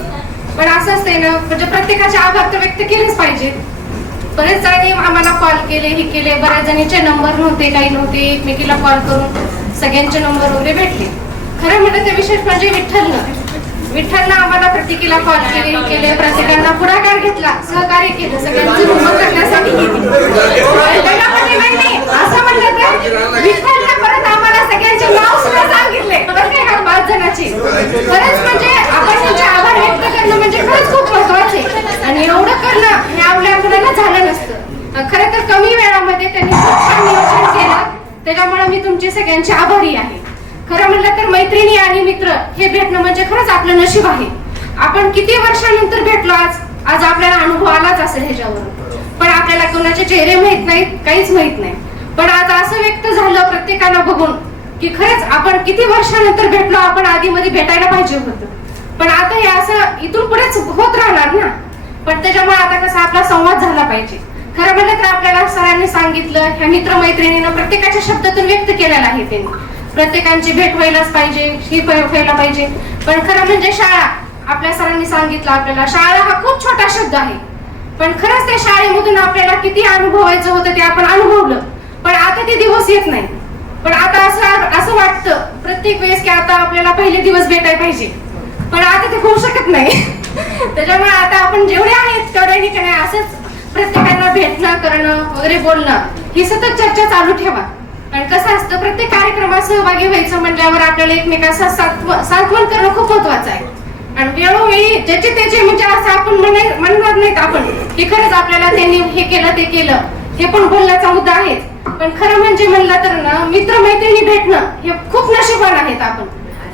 पण असं असतंय ना, म्हणजे प्रत्येकाचे आभार तर व्यक्त केलेच पाहिजे. बरेच जणी आम्हाला कॉल केले, हे केले, बऱ्याच जणीचे नंबर नव्हते, काही नव्हते. एकमेकीला कॉल करून सगळ्यांचे नंबर वगैरे भेटले. खरं म्हणलं तर विशेष म्हणजे विठ्ठलनं आम्हाला प्रत्येकीला कॉल केले प्रत्येकांना पुढाकार घेतला, सहकार्य केलं, सगळ्यांचं उभं करण्यासाठी त्याला म्हणजे नाही असं म्हणलं तर विठ्ठलनं परत आम्हाला सगळ्यांचे नाव सुद्धा सांगितले प्रत्येका 5 जणांची. खरंच म्हणजे आपण त्यांचे आभार व्यक्त करणं म्हणजे खरंच खूप महत्वाचे आणि एवढं करणं हे आपल्या मुलांना झालं नसतं. खरं तर कमी वेळामध्ये त्यांनी खूप छान नियोजन केलं, त्याच्यामुळे मी तुमचे सगळ्यांचे आभारी आहे. खरं म्हणलं तर मैत्रिणी आणि मित्र हे भेटणं म्हणजे खरंच आपलं नशीब आहे. आपण किती वर्षानंतर भेटलो आज आपल्याला अनुभव आलाच असेल ह्याच्यावरून, पण आपल्याला कोणाचे चेहरे माहित नाहीत, काहीच माहित नाही. पण आज असं व्यक्त झालं प्रत्येकाला बघून की खरंच आपण किती वर्षानंतर भेटलो, आपण आधी मध्ये भेटायला पाहिजे होतं. पण आता हे असं इथून पुढेच होत राहणार ना, पण त्याच्यामुळे आता कसा आपला संवाद झाला पाहिजे. खरं म्हणलं तर आपल्याला सरांनी सांगितलं, ह्या मित्रमैत्रिणीनं प्रत्येकाच्या शब्दातून व्यक्त केलेला आहे त्यांनी, प्रत्येकांची भेट व्हायलाच पाहिजे, ही व्हायला पाहिजे. पण खरं म्हणजे शाळा, आपल्या सरांनी सांगितलं आपल्याला शाळा हा खूप छोटा शब्द आहे, पण खरंच त्या शाळेमधून आपल्याला किती अनुभवायचं होतं ते आपण अनुभवलं. पण आता ते दिवस येत नाही, पण आता असं वाटतं प्रत्येक वेळेस की आता आपल्याला पहिले दिवस भेटायला पाहिजे, पण आता ते होऊ शकत नाही. त्याच्यामुळे आता आपण जेवढे आहेत तेवढ्या ठिकाणी असंच प्रत्येकांना भेटणं, करणं वगैरे बोलणं ही सतत चर्चा चालू ठेवा. आणि कसं असतं प्रत्येक कार्यक्रमात सहभागी व्हायचं म्हटल्यावर आपल्याला एकमेकांचं सांत्वन करणं खूप महत्वाचं आहे. आणि वेळोवेळी ज्याचे त्याचे म्हणजे असं आपण म्हणणार नाहीत आपण की खरंच आपल्याला त्यांनी हे केलं ते केलं, हे पण बोलण्याचा मुद्दा आहे. पण खरं म्हणजे म्हणलं तर ना मित्रमैत्रिणी भेटणं हे खूप नशिबान आहेत आपण.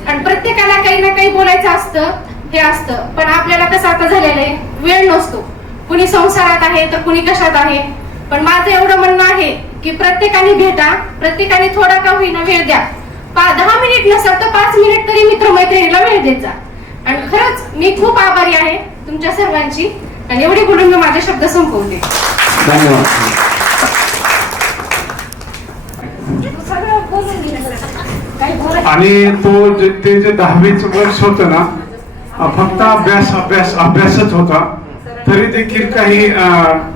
आणि प्रत्येकाला काही ना काही बोलायचं असतं, हे असतं, पण आपल्याला कसं आता झालेलं आहे वेळ नसतो. कुणी संसारात आहे तर कुणी कशात आहे. पण माझं एवढं म्हणणं आहे की प्रत्येकाने भेटा, प्रत्येकाने थोडा का होईना वेळ द्या. 10 मिनिट नसेल तर 5 मिनिट तरी मित्रमैत्रिणीला वेळ देत जा. आणि खरंच मी खूप आभारी आहे तुमच्या सर्वांची. आणि एवढी बोलून मी माझे शब्द संपवते. धन्यवाद. आणि तो ते जे 10वीचं वर्ष होतं ना, फक्त अभ्यासच होता, तरी देखील काही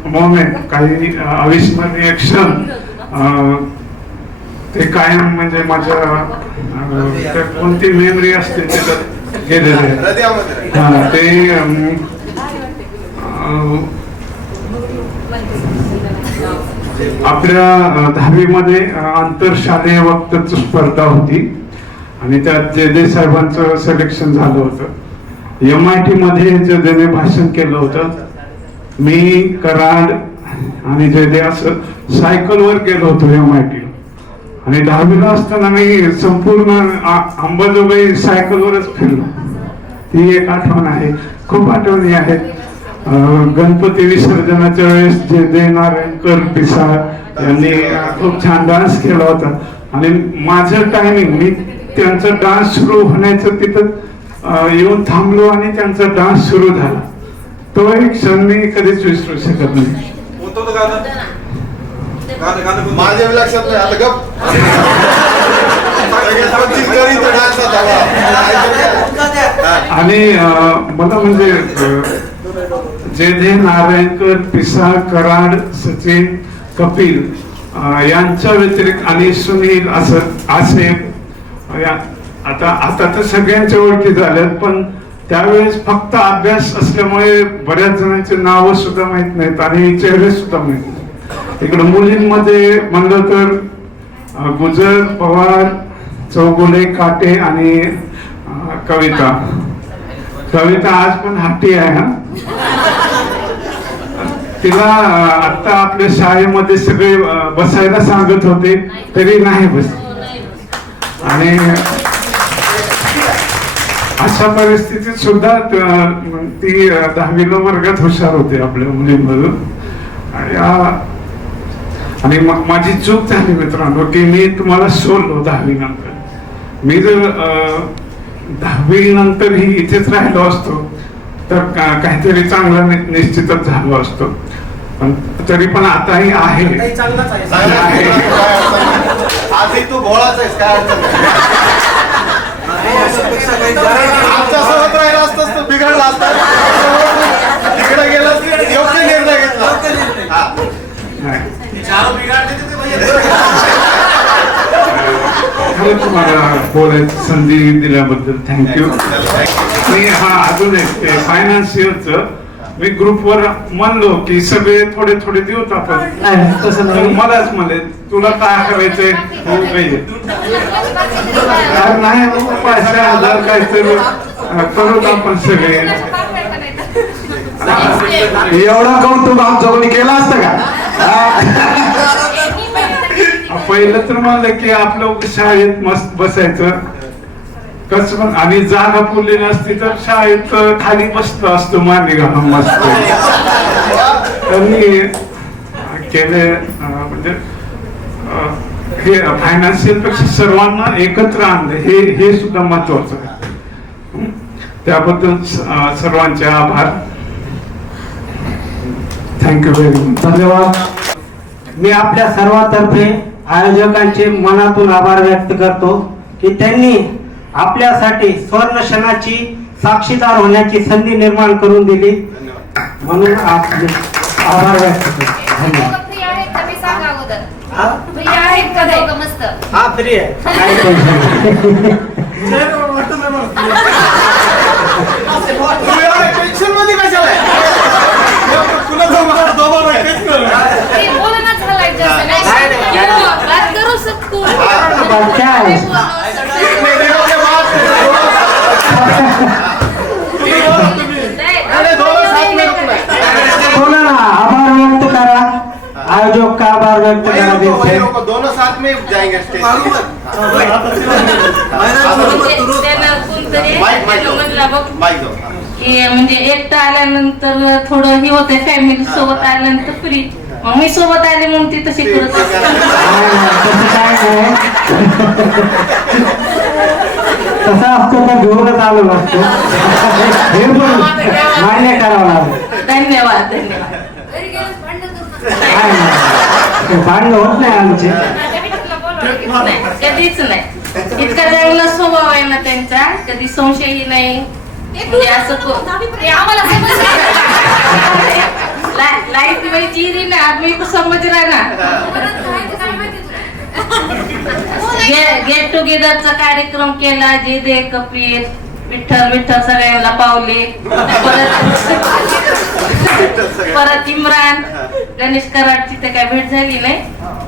मोमेंट, काही अविस्मरणीय क्षण ते कायम म्हणजे माझ्या कोणती मेमरी असते त्याच्यात गेलेले. ते आपल्या 10वीमध्ये आंतरशालेय वक्तृत्व स्पर्धा होती आणि त्यात जे साहेबांचं सिलेक्शन झालं होतं. MIT मध्ये जयदेने भाषण केलं होतं. मी, कराड आणि जयदे असं सायकलवर गेलो होतो MIT. आणि 10वीला असताना मी संपूर्ण अंबाजोगाई सायकलवरच फिरलो. ती एक आठवण आहे. खूप आठवणी आहेत. गणपती विसर्जनाच्या वेळेस जयदे, नारायणकर, पिसाळ यांनी खूप छान डान्स केला होता. आणि माझं टायमिंग, मी त्यांचा डान्स सुरू होण्याचं तिथं येऊन थांबलो आणि त्यांचा डान्स सुरू झाला. तो एक क्षण मी कधीच विसरू शकत नाही. माझ्या लक्षात नाही आता गप. आणि मला म्हणजे जयदे, नारायणकर, पिसाळ, कराड, सचिन, कपिल यांच्या व्यतिरिक्त आणि सुनील असे आता तर सगळ्यांच्या ओळखी झाल्यात, पण त्यावेळेस फक्त अभ्यास असल्यामुळे बऱ्याच जणांचे नाव सुद्धा माहित नाहीत आणि चेहरे सुद्धा माहित नाहीत. इकडे मुलींमध्ये म्हणलं तर गुजर, पवार, चौगुले, काटे आणि कविता आज पण हट्टी आहे. हा, तिला आता आपल्या शाळेमध्ये सगळे बसायला सांगत होते तरी नाही बस. आणि अशा परिस्थितीत सुद्धा ती 10वीला वर्गात हुशार होते आपल्या मुलींमधून. आणि माझी चूक झाली मित्रांनो की मी तुम्हाला सोडलो 10वी नंतर. मी जर 10वी नंतर ही इथेच राहिलो असतो तर काहीतरी चांगला निश्चितच झालो असतो. पण तरी पण आताही आहे. आजही तू भोळाच आहेस, काय आमच्यासोबत राहिला असतास तू बिघडला असता. तिकडे गेला योग्य निर्णय घेतला. एवढंच मला बोलायची संधी दिल्याबद्दल थँक्यू. आणि हा अजून एक फायनान्शियलचं मी ग्रुपवर म्हणलो की सगळे थोडे थोडे देऊत आपण, तसं मलाच म्हणले तुला काय करायचंय नाही 5,000 काहीतरी करूत आपण सगळे. एवढा कौतुक आमच्याकडे केला असतं का? पहिलं तर म्हणलं की आपलं शाळेत मस्त बसायचं कसं पण, आणि जागा पुरली नसती तर शाळेत खाली बसलो असतो मांडी घालून मस्त. त्यांनी केले म्हणजे हे फायनान्शियल पेक्षा सर्वांना एकत्र आणलं हे सुद्धा महत्वाचं आहे. त्याबद्दल सर्वांचे आभार. Thank you very much. धन्यवाद. मी आपल्या सर्वांतर्फे आयोजकांचे मनातून आभार व्यक्त करतो की त्यांनी आपल्यासाठी स्वर्ण क्षणाची साक्षीदार होण्याची संधी निर्माण करून दिली, म्हणून आपले आभार व्यक्त करतो. धन्यवाद. फ्री आहेत का मी सांगा अगोदर. फ्री आहेत का दोघं मस्त. हा फ्री आहे. ते बोलणं झालंय जास्त नाही. बात करू शकतो. बोला ना, आभार व्यक्त करा. आयोजक का आभार व्यक्त करा. दोनों साथ में जाएंगे स्टेज. म्हणजे एकटं आल्यानंतर थोडं हे होतंय, फॅमिली सोबत आल्यानंतर फ्री. मग मी सोबत आले म्हणून ती तशी करत असते. तसं असतं तर घेऊनच आलो नसतो. हे पण मान्य करावं लागेल. धन्यवाद धन्यवाद. भांडण होत नाही आमचे. कधीच नाही. इतका चांगला स्वभाव आहे ना त्यांचा, कधी संशयही नाही. म्हणजे असं आम्हाला लाईफ में जी रही ना आदमी को समझ रहा ना. गेट टुगेदरचा कार्यक्रम केला. जे दे कपिल विठ्ठल विठ्ठल सगळ्यांना पावले. परत इम्रान गणेश कराडची तर काय भेट झाली नाही.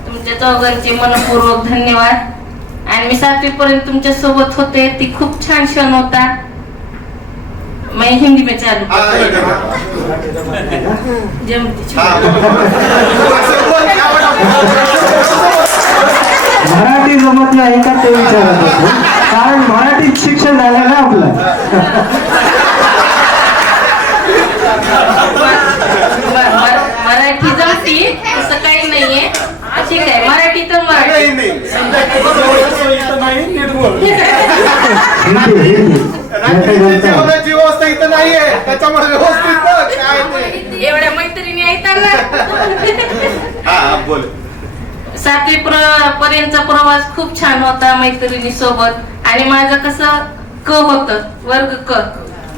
तुमच्या चौघांचे मनपूर्वक धन्यवाद. आणि मी 7वी पर्यंत तुमच्या सोबत होते, ती खूप छान क्षण होता. मैं हिंदी में चालू मराठी जमत नाही का ते विचारत होतो, कारण मराठीत शिक्षण झालं ना आपलं. मराठी जमती असं काही नाहीये. ठीक आहे, मराठी तर मराठी. जेवणाची व्यवस्था इथं नाहीये, त्याच्यामुळे व्यवस्थित काय एवढ्या मैत्रिणी आहेत ना. हा बोल. 7वी पर्यंतचा प्रवास खूप छान होता मैत्रिणी सोबत. आणि माझं कसं क होतं, वर्ग क,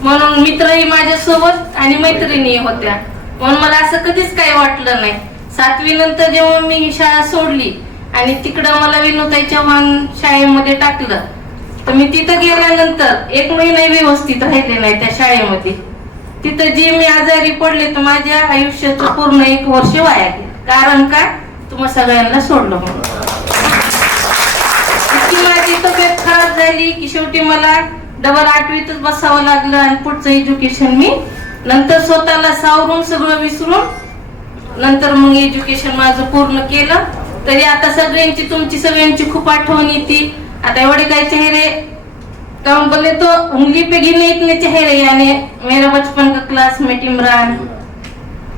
म्हणून मित्रही माझ्या सोबत आणि मैत्रिणी होत्या, म्हणून मला असं कधीच काही वाटलं नाही. 7वी नंतर जेव्हा मी शाळा सोडली आणि तिकडं मला विनोताई चव्हाण शाळेमध्ये टाकलं, तर मी तिथं गेल्यानंतर 1 महिना व्यवस्थित राहिले नाही त्या शाळेमध्ये. तिथं जे मी आजारी पडले तर माझ्या आयुष्याचं पूर्ण 1 वर्ष वाया गेलं. कारण काय, तुम्हा सगळ्यांना सोडलं म्हणून. इतकी माझी तब्येत खराब झाली की शेवटी मला डबल 8वीतच बसावं लागलं. आणि पुढचं एज्युकेशन मी नंतर स्वतःला सावरून सगळं विसरून नंतर मग एज्युकेशन माझं पूर्ण केलं. तरी आता सगळ्यांची, तुमची सगळ्यांची खूप आठवण येते. आता एवढे काही चेहरे कम बोले तो उंगली पे गिने इतने चेहरे, यानी मेरा बचपन का क्लासमेट इमरान,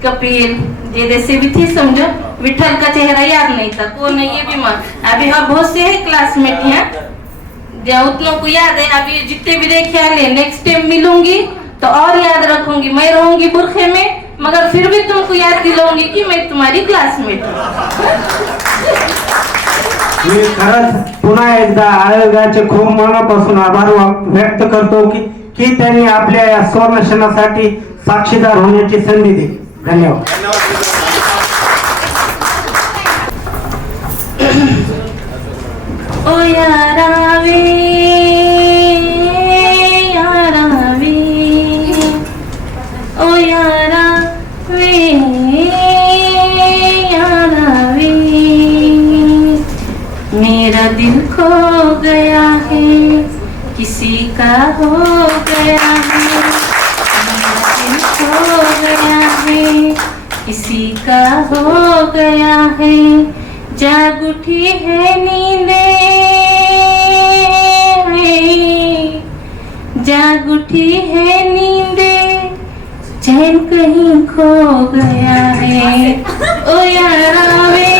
कपिल, ये जैसे भी थी समझो. विठल का चेहरा याद नहीं था, कौन है ये भी मान. अभी हाँ बहुत से है क्लासमेट यहाँ, जो उतनों को याद है. अभी जितने भी देखे आले, नेक्स्ट टाइम मिलूंगी तो और याद रखूंगी. मैं रहूंगी बुरखे में, मगर फिर भी तुमको याद दिलाऊंगी कि मैं तुम्हारी क्लासमेट हूँ. मी खरंच पुन्हा एकदा आयोगाचे खूप मनापासून आभार व्यक्त करतो की त्यांनी आपल्या या स्वर्ण क्षणासाठी साक्षीदार होण्याची संधी दिली. धन्यवाद. ओ यारा वे ओ यारा वे मेरा दिल खो गया है किसी का हो गया है मेरा दिल खो गया है किसी का हो गया है जाग उठी है नींदे जाग उठी है नींदे चैन कहीं खो गया है ओ यारा वे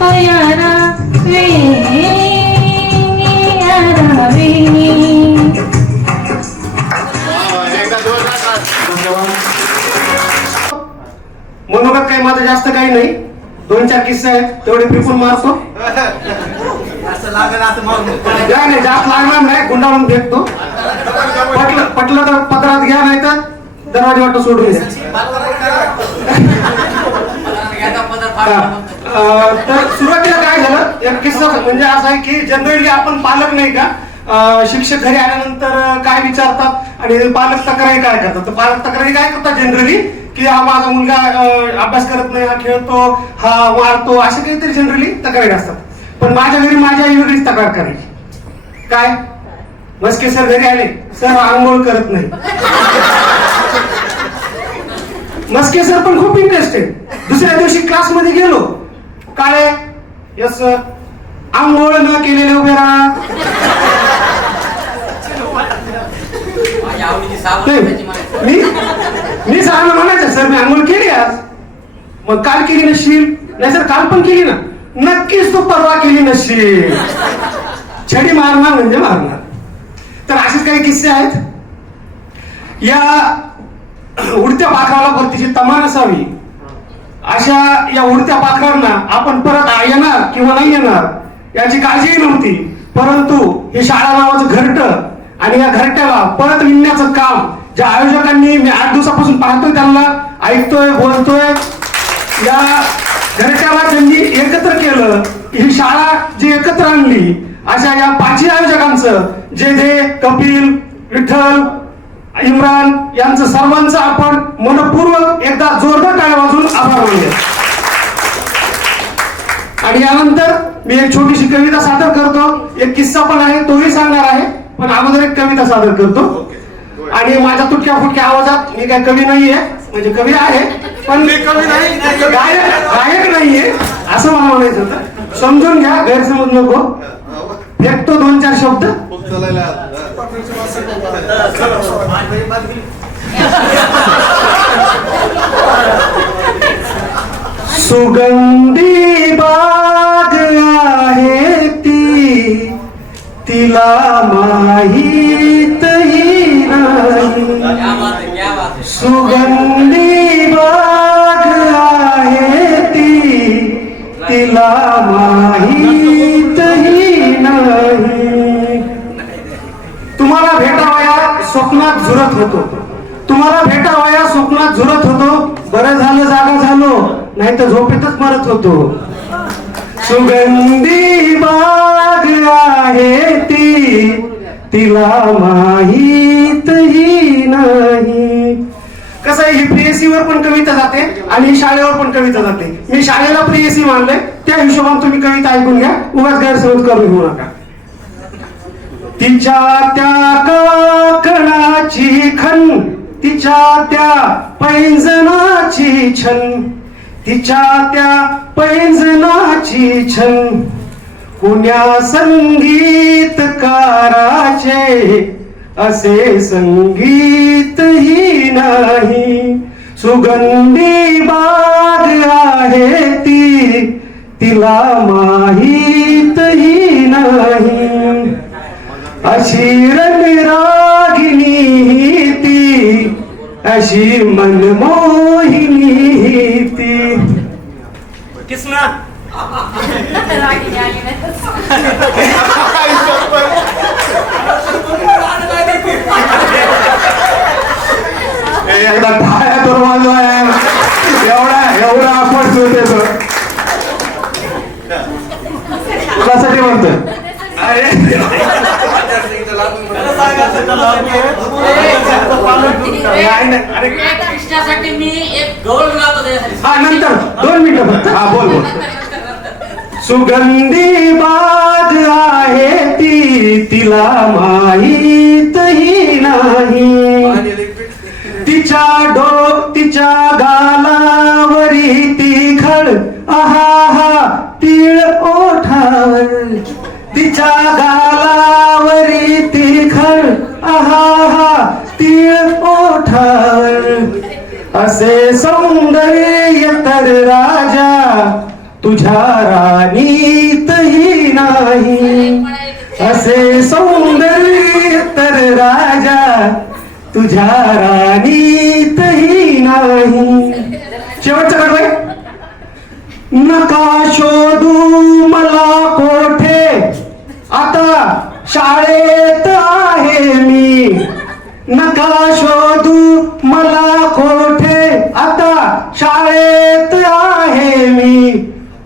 ओ यारा वे यारा वे मनोगत काही माझं जास्त काही नाही 2-4 किस्से आहेत तेवढे फेकून मारतो नाही जास्त लागणार नाही गुंडाळून फेकतो पटलं तर पत्रात घ्या नाही तर दरवाजे वाटत सोडून द्या तर सुरुवातीला काय झालं एक किस्सा म्हणजे असा आहे की जनरली आपण पालक नाही का शिक्षक घरी आल्यानंतर काय विचारतात आणि पालक तक्रारी काय करतात तर पालक तक्रारी काय करतात जनरली की हा माझा मुलगा अभ्यास करत नाही हा खेळतो हा मारतो असे काहीतरी जनरली तक्रारी असतात पण माझ्या घरी माझी आई वेगळीच तक्रार करायची काय मस्के सर घरी आले सर आंघोळ करत नाही मस्के सर पण खूप इंटरेस्टेड दुसऱ्या दिवशी क्लासमध्ये गेलो काळे यस आंघोळ न केलेले उभे राहा मी सरांना म्हणायचं सर मी आंघोळ केली आज मग काल केली नसशील नाही सर काल पण केली ना नक्कीच तू परवा केली नसशील छडी मारणार म्हणजे मारणार तर असेच काही किस्से आहेत या उडत्या पाखराला परतीची तमान असावी अशा या उडत्या पाखरांना आपण परत येणार किंवा नाही येणार याची काळजीही नव्हती परंतु हे शाळा नावाचं घरटं आणि या घरट्याला परत विणण्याचं काम ज्या आयोजकांनी मी 8 दिवसापासून पाहतोय त्यांना ऐकतोय बोलतोय या घरट्याला त्यांनी एकत्र केलं ही शाळा जी एकत्र आणली अशा या 5 आयोजकांचं जे कपिल विठ्ठल इम्रान यांचं सर्वांचं आपण मनपूर्वक एकदा जोरदार टाळ्या वाजवून आभार मानूया आणि यानंतर मी एक छोटीशी कविता सादर करतो एक किस्सा पण आहे तोही सांगणार आहे पण अगोदर एक कविता सादर करतो आणि माझ्या तुटक्या फुटक्या आवाजात मी काय कवी नाहीये म्हणजे कवी आहे पण गायक नाहीये असं मला म्हणायचं होतं समजून घ्या गैरसमज नको फेकतो 2-4 शब्द सुगंधी बाग आहे ती तिला माहीतही नाही सुगंधी बाग आहे ती तिला माहीतही नाही तुम्हाला भेटावया स्वप्नात झुरत होतो तुम्हाला भेटावया स्वप्नात झुरत होतो बरं झालं जागा झालो नाही तर झोपेतच मरत होतो सुगंधी बाग आहे ती तिला माहीतही नाही कसं आहे ही प्रेयसी वर पण कविता जाते आणि शाळेवर पण कविता जाते मी शाळेला प्रेयसी मानले त्या हिशोबाने तुम्ही कविता ऐकून घ्या उगाच गैरसमज करून घेऊ नका तिच्या त्या काकणाची खन तिच्या त्या पैंजनाची छन तिच्या त्या पैंजनाची छन कुण्या संगीतकाराचे असे संगीतही नाही सुगंधी बाग आहे ती तिला माहीतही नाही अशी रंगरागिनी ती अशी मनमोहिनी ती किसना एकदा टाळ्या करून वाजवा एवढा अपॉर्च्युनिटी तुझ्यासाठी म्हणतो. कृष्णासाठी मी एक गौळ लावतो. हा नंतर 2 मिनिटं फक्त. हा बोल बोल. सुगंधी बाग आहे ती तिला माहीतही नाही. तिच्या गालावरी ती खड आहा तिळ ओठावर. तिच्या गालावरी ती खड आहा तिळ ओठावर. असे सौंदर्य तर राजा तुझ्या राणीतही नाही. असे सौंदर्य तर राजा तुझ्या राणीतही नाही. शेवटचं कडवय. नका शोधू मला कोठे आता शाळेत आहे मी. नका शोधू मला कोठे आता शाळेत आहे मी.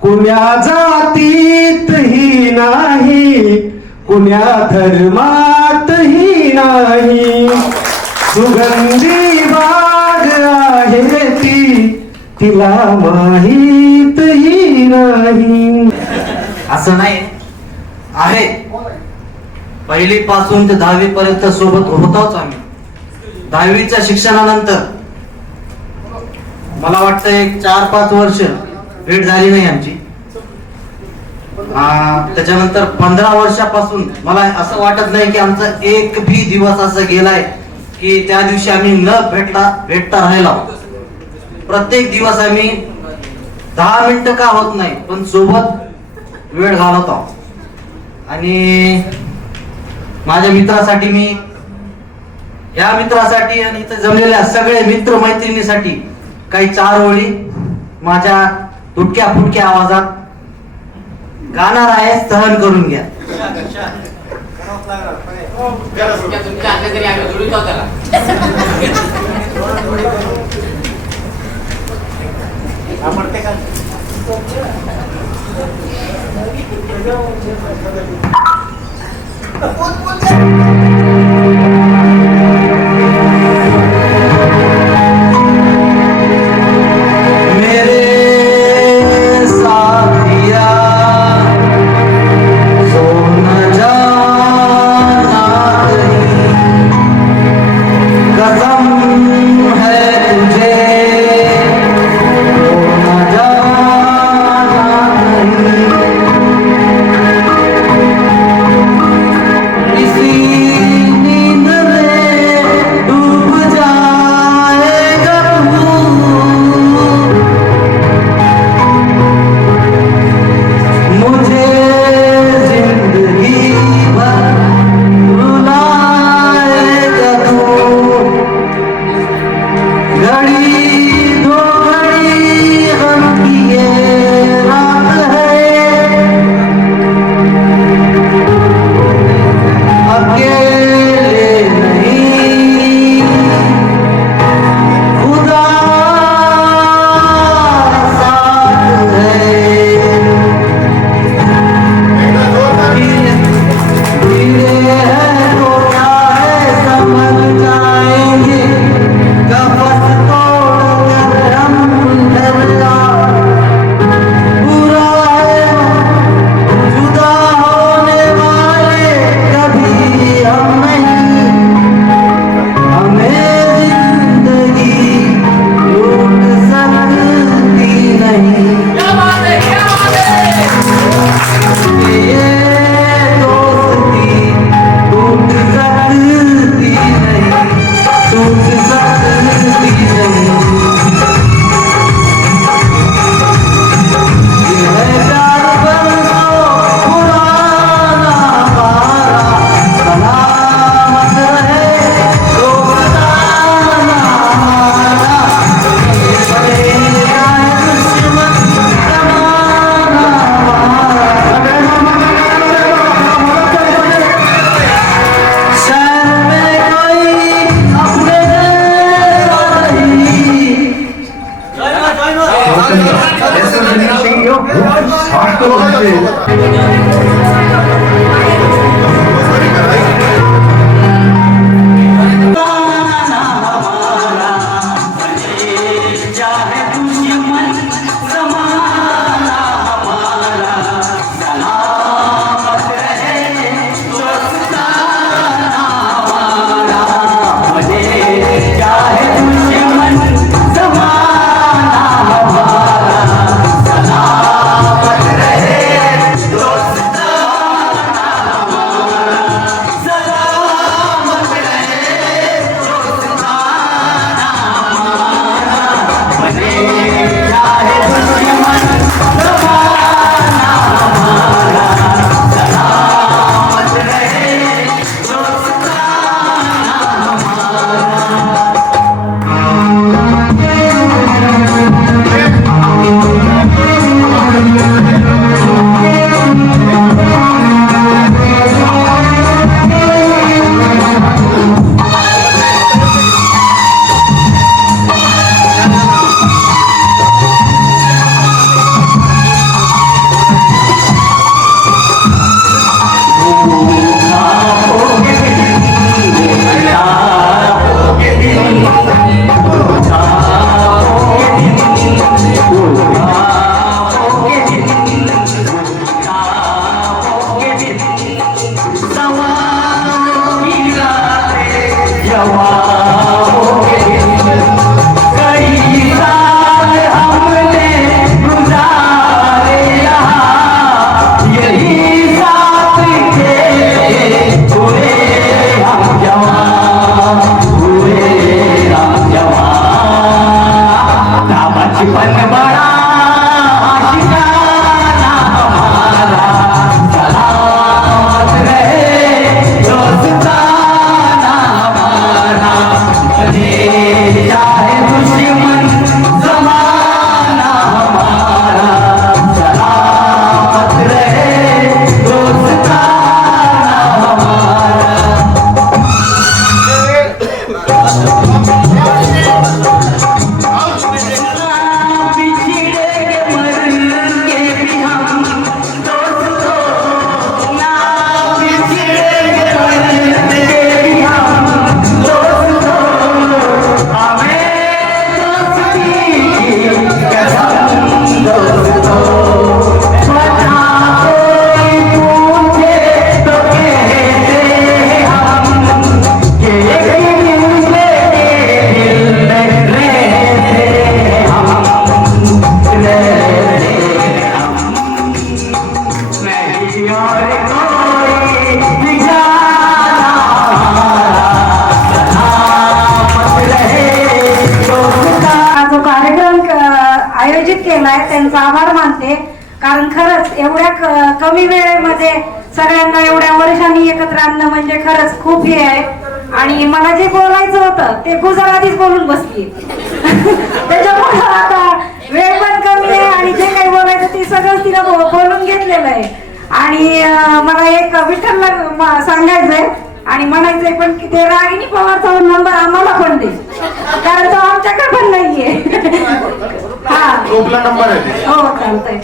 कुण्या जातीतही नाही कुण्या धर्मातही नाही. सुगंधी बाग आहे ती तिला माहीतही नाही. असं नाही आहे. 1ली पासून ते 10वी पर्यंत सोबत होतोच आम्ही. 10वीच्या शिक्षणानंतर मला वाटतं एक 4-5 वर्ष भेट झाली नाही आमची. त्याच्यानंतर 15 वर्षापासून मला असं वाटत नाही की आमचा एक भी दिवस असं गेलाय की त्या दिवशी आम्ही न भेटता राहिला. प्रत्येक दिवस आम्ही 10 मिनिटं का होत नाही पण सोबत वेळ घालवत आहोत. आणि माझ्या मित्रासाठी मी या मित्रासाठी आणि इथे जमलेल्या सगळ्या मित्र मैत्रिणीसाठी काही 4 ओळी माझ्या तुटक्या फुटक्या आवाजात गाणार आहे. सहन करून घ्या. आहे त्यांचा आभार मानते. कारण खरंच एवढ्या कमी वेळेमध्ये सगळ्यांना एवढ्या वर्षांनी एकत्र आणणं म्हणजे खरंच खूप हे आहे. आणि मला जे बोलायचं होतं ते गुजर आधीच बोलून बसली त्याच्यामुळे आता वेळ पण कमी आहे आणि जे काही बोलायचं ते सगळं तिला बोलून घेतलेलं आहे. आणि मला एक विठ्ठलला सांगायचंय आणि म्हणायचंय पण की ते रागिनी पवारचा नंबर आम्हाला पण दे, कारण तो आमच्याकडे पण नाहीये. हा नंबर आहे. हो चालतंय.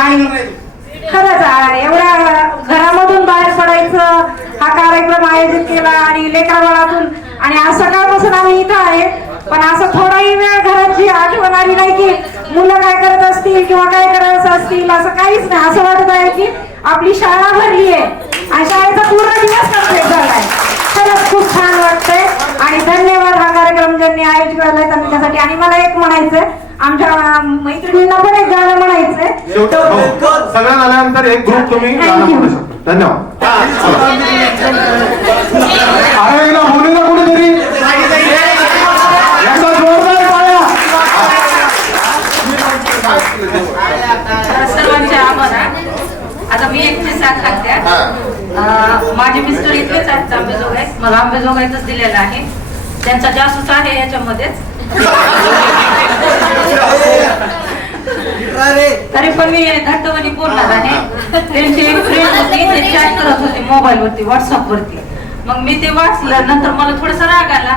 आणि खरंच एवढ्या घरामधून बाहेर पडायचं, हा कार्यक्रम आयोजित केला आणि लेकराबाळातून, आणि आज सकाळपासून आम्ही इथं आहे पण असं थोडाही वेळ घराची आठवण आली नाही की मुलं काय करत असतील किंवा काय करत असतील, असं काहीच नाही. असं वाटत आहे की आपली शाळा भरली आहे आणि शाळेचा पूर्ण दिवस कंप्लीट झालाय. खरंच खूप छान वाटतंय आणि धन्यवाद हा कार्यक्रम ज्यांनी आयोजित केलाय त्यासाठी. आणि मला एक म्हणायचंय, आमच्या मैत्रिणींना पण एक गाणं म्हणायचंय. सगळं झाल्यानंतर एक ग्रुप तुम्ही गाणं म्हणू शकता. धन्यवाद. अरे बोलू ना कुठेतरी सर्वांचे आभार. आता मी एकटे साथ खात्या. माझे मिस्टर इथलेच आहेत आंबेजोगाई, मला आंबेजोगाईतच दिलेला आहे. त्यांचा जासूस आहे याच्यामध्येच. तरी पण मी घट्टवणी बोलणार आहे. त्यांची एक फ्रेंड होती, ते चॅट करत होते मोबाईल वरती, व्हॉट्सअप वरती. मग मी ते वाचलं, नंतर मला थोडासा राग आला.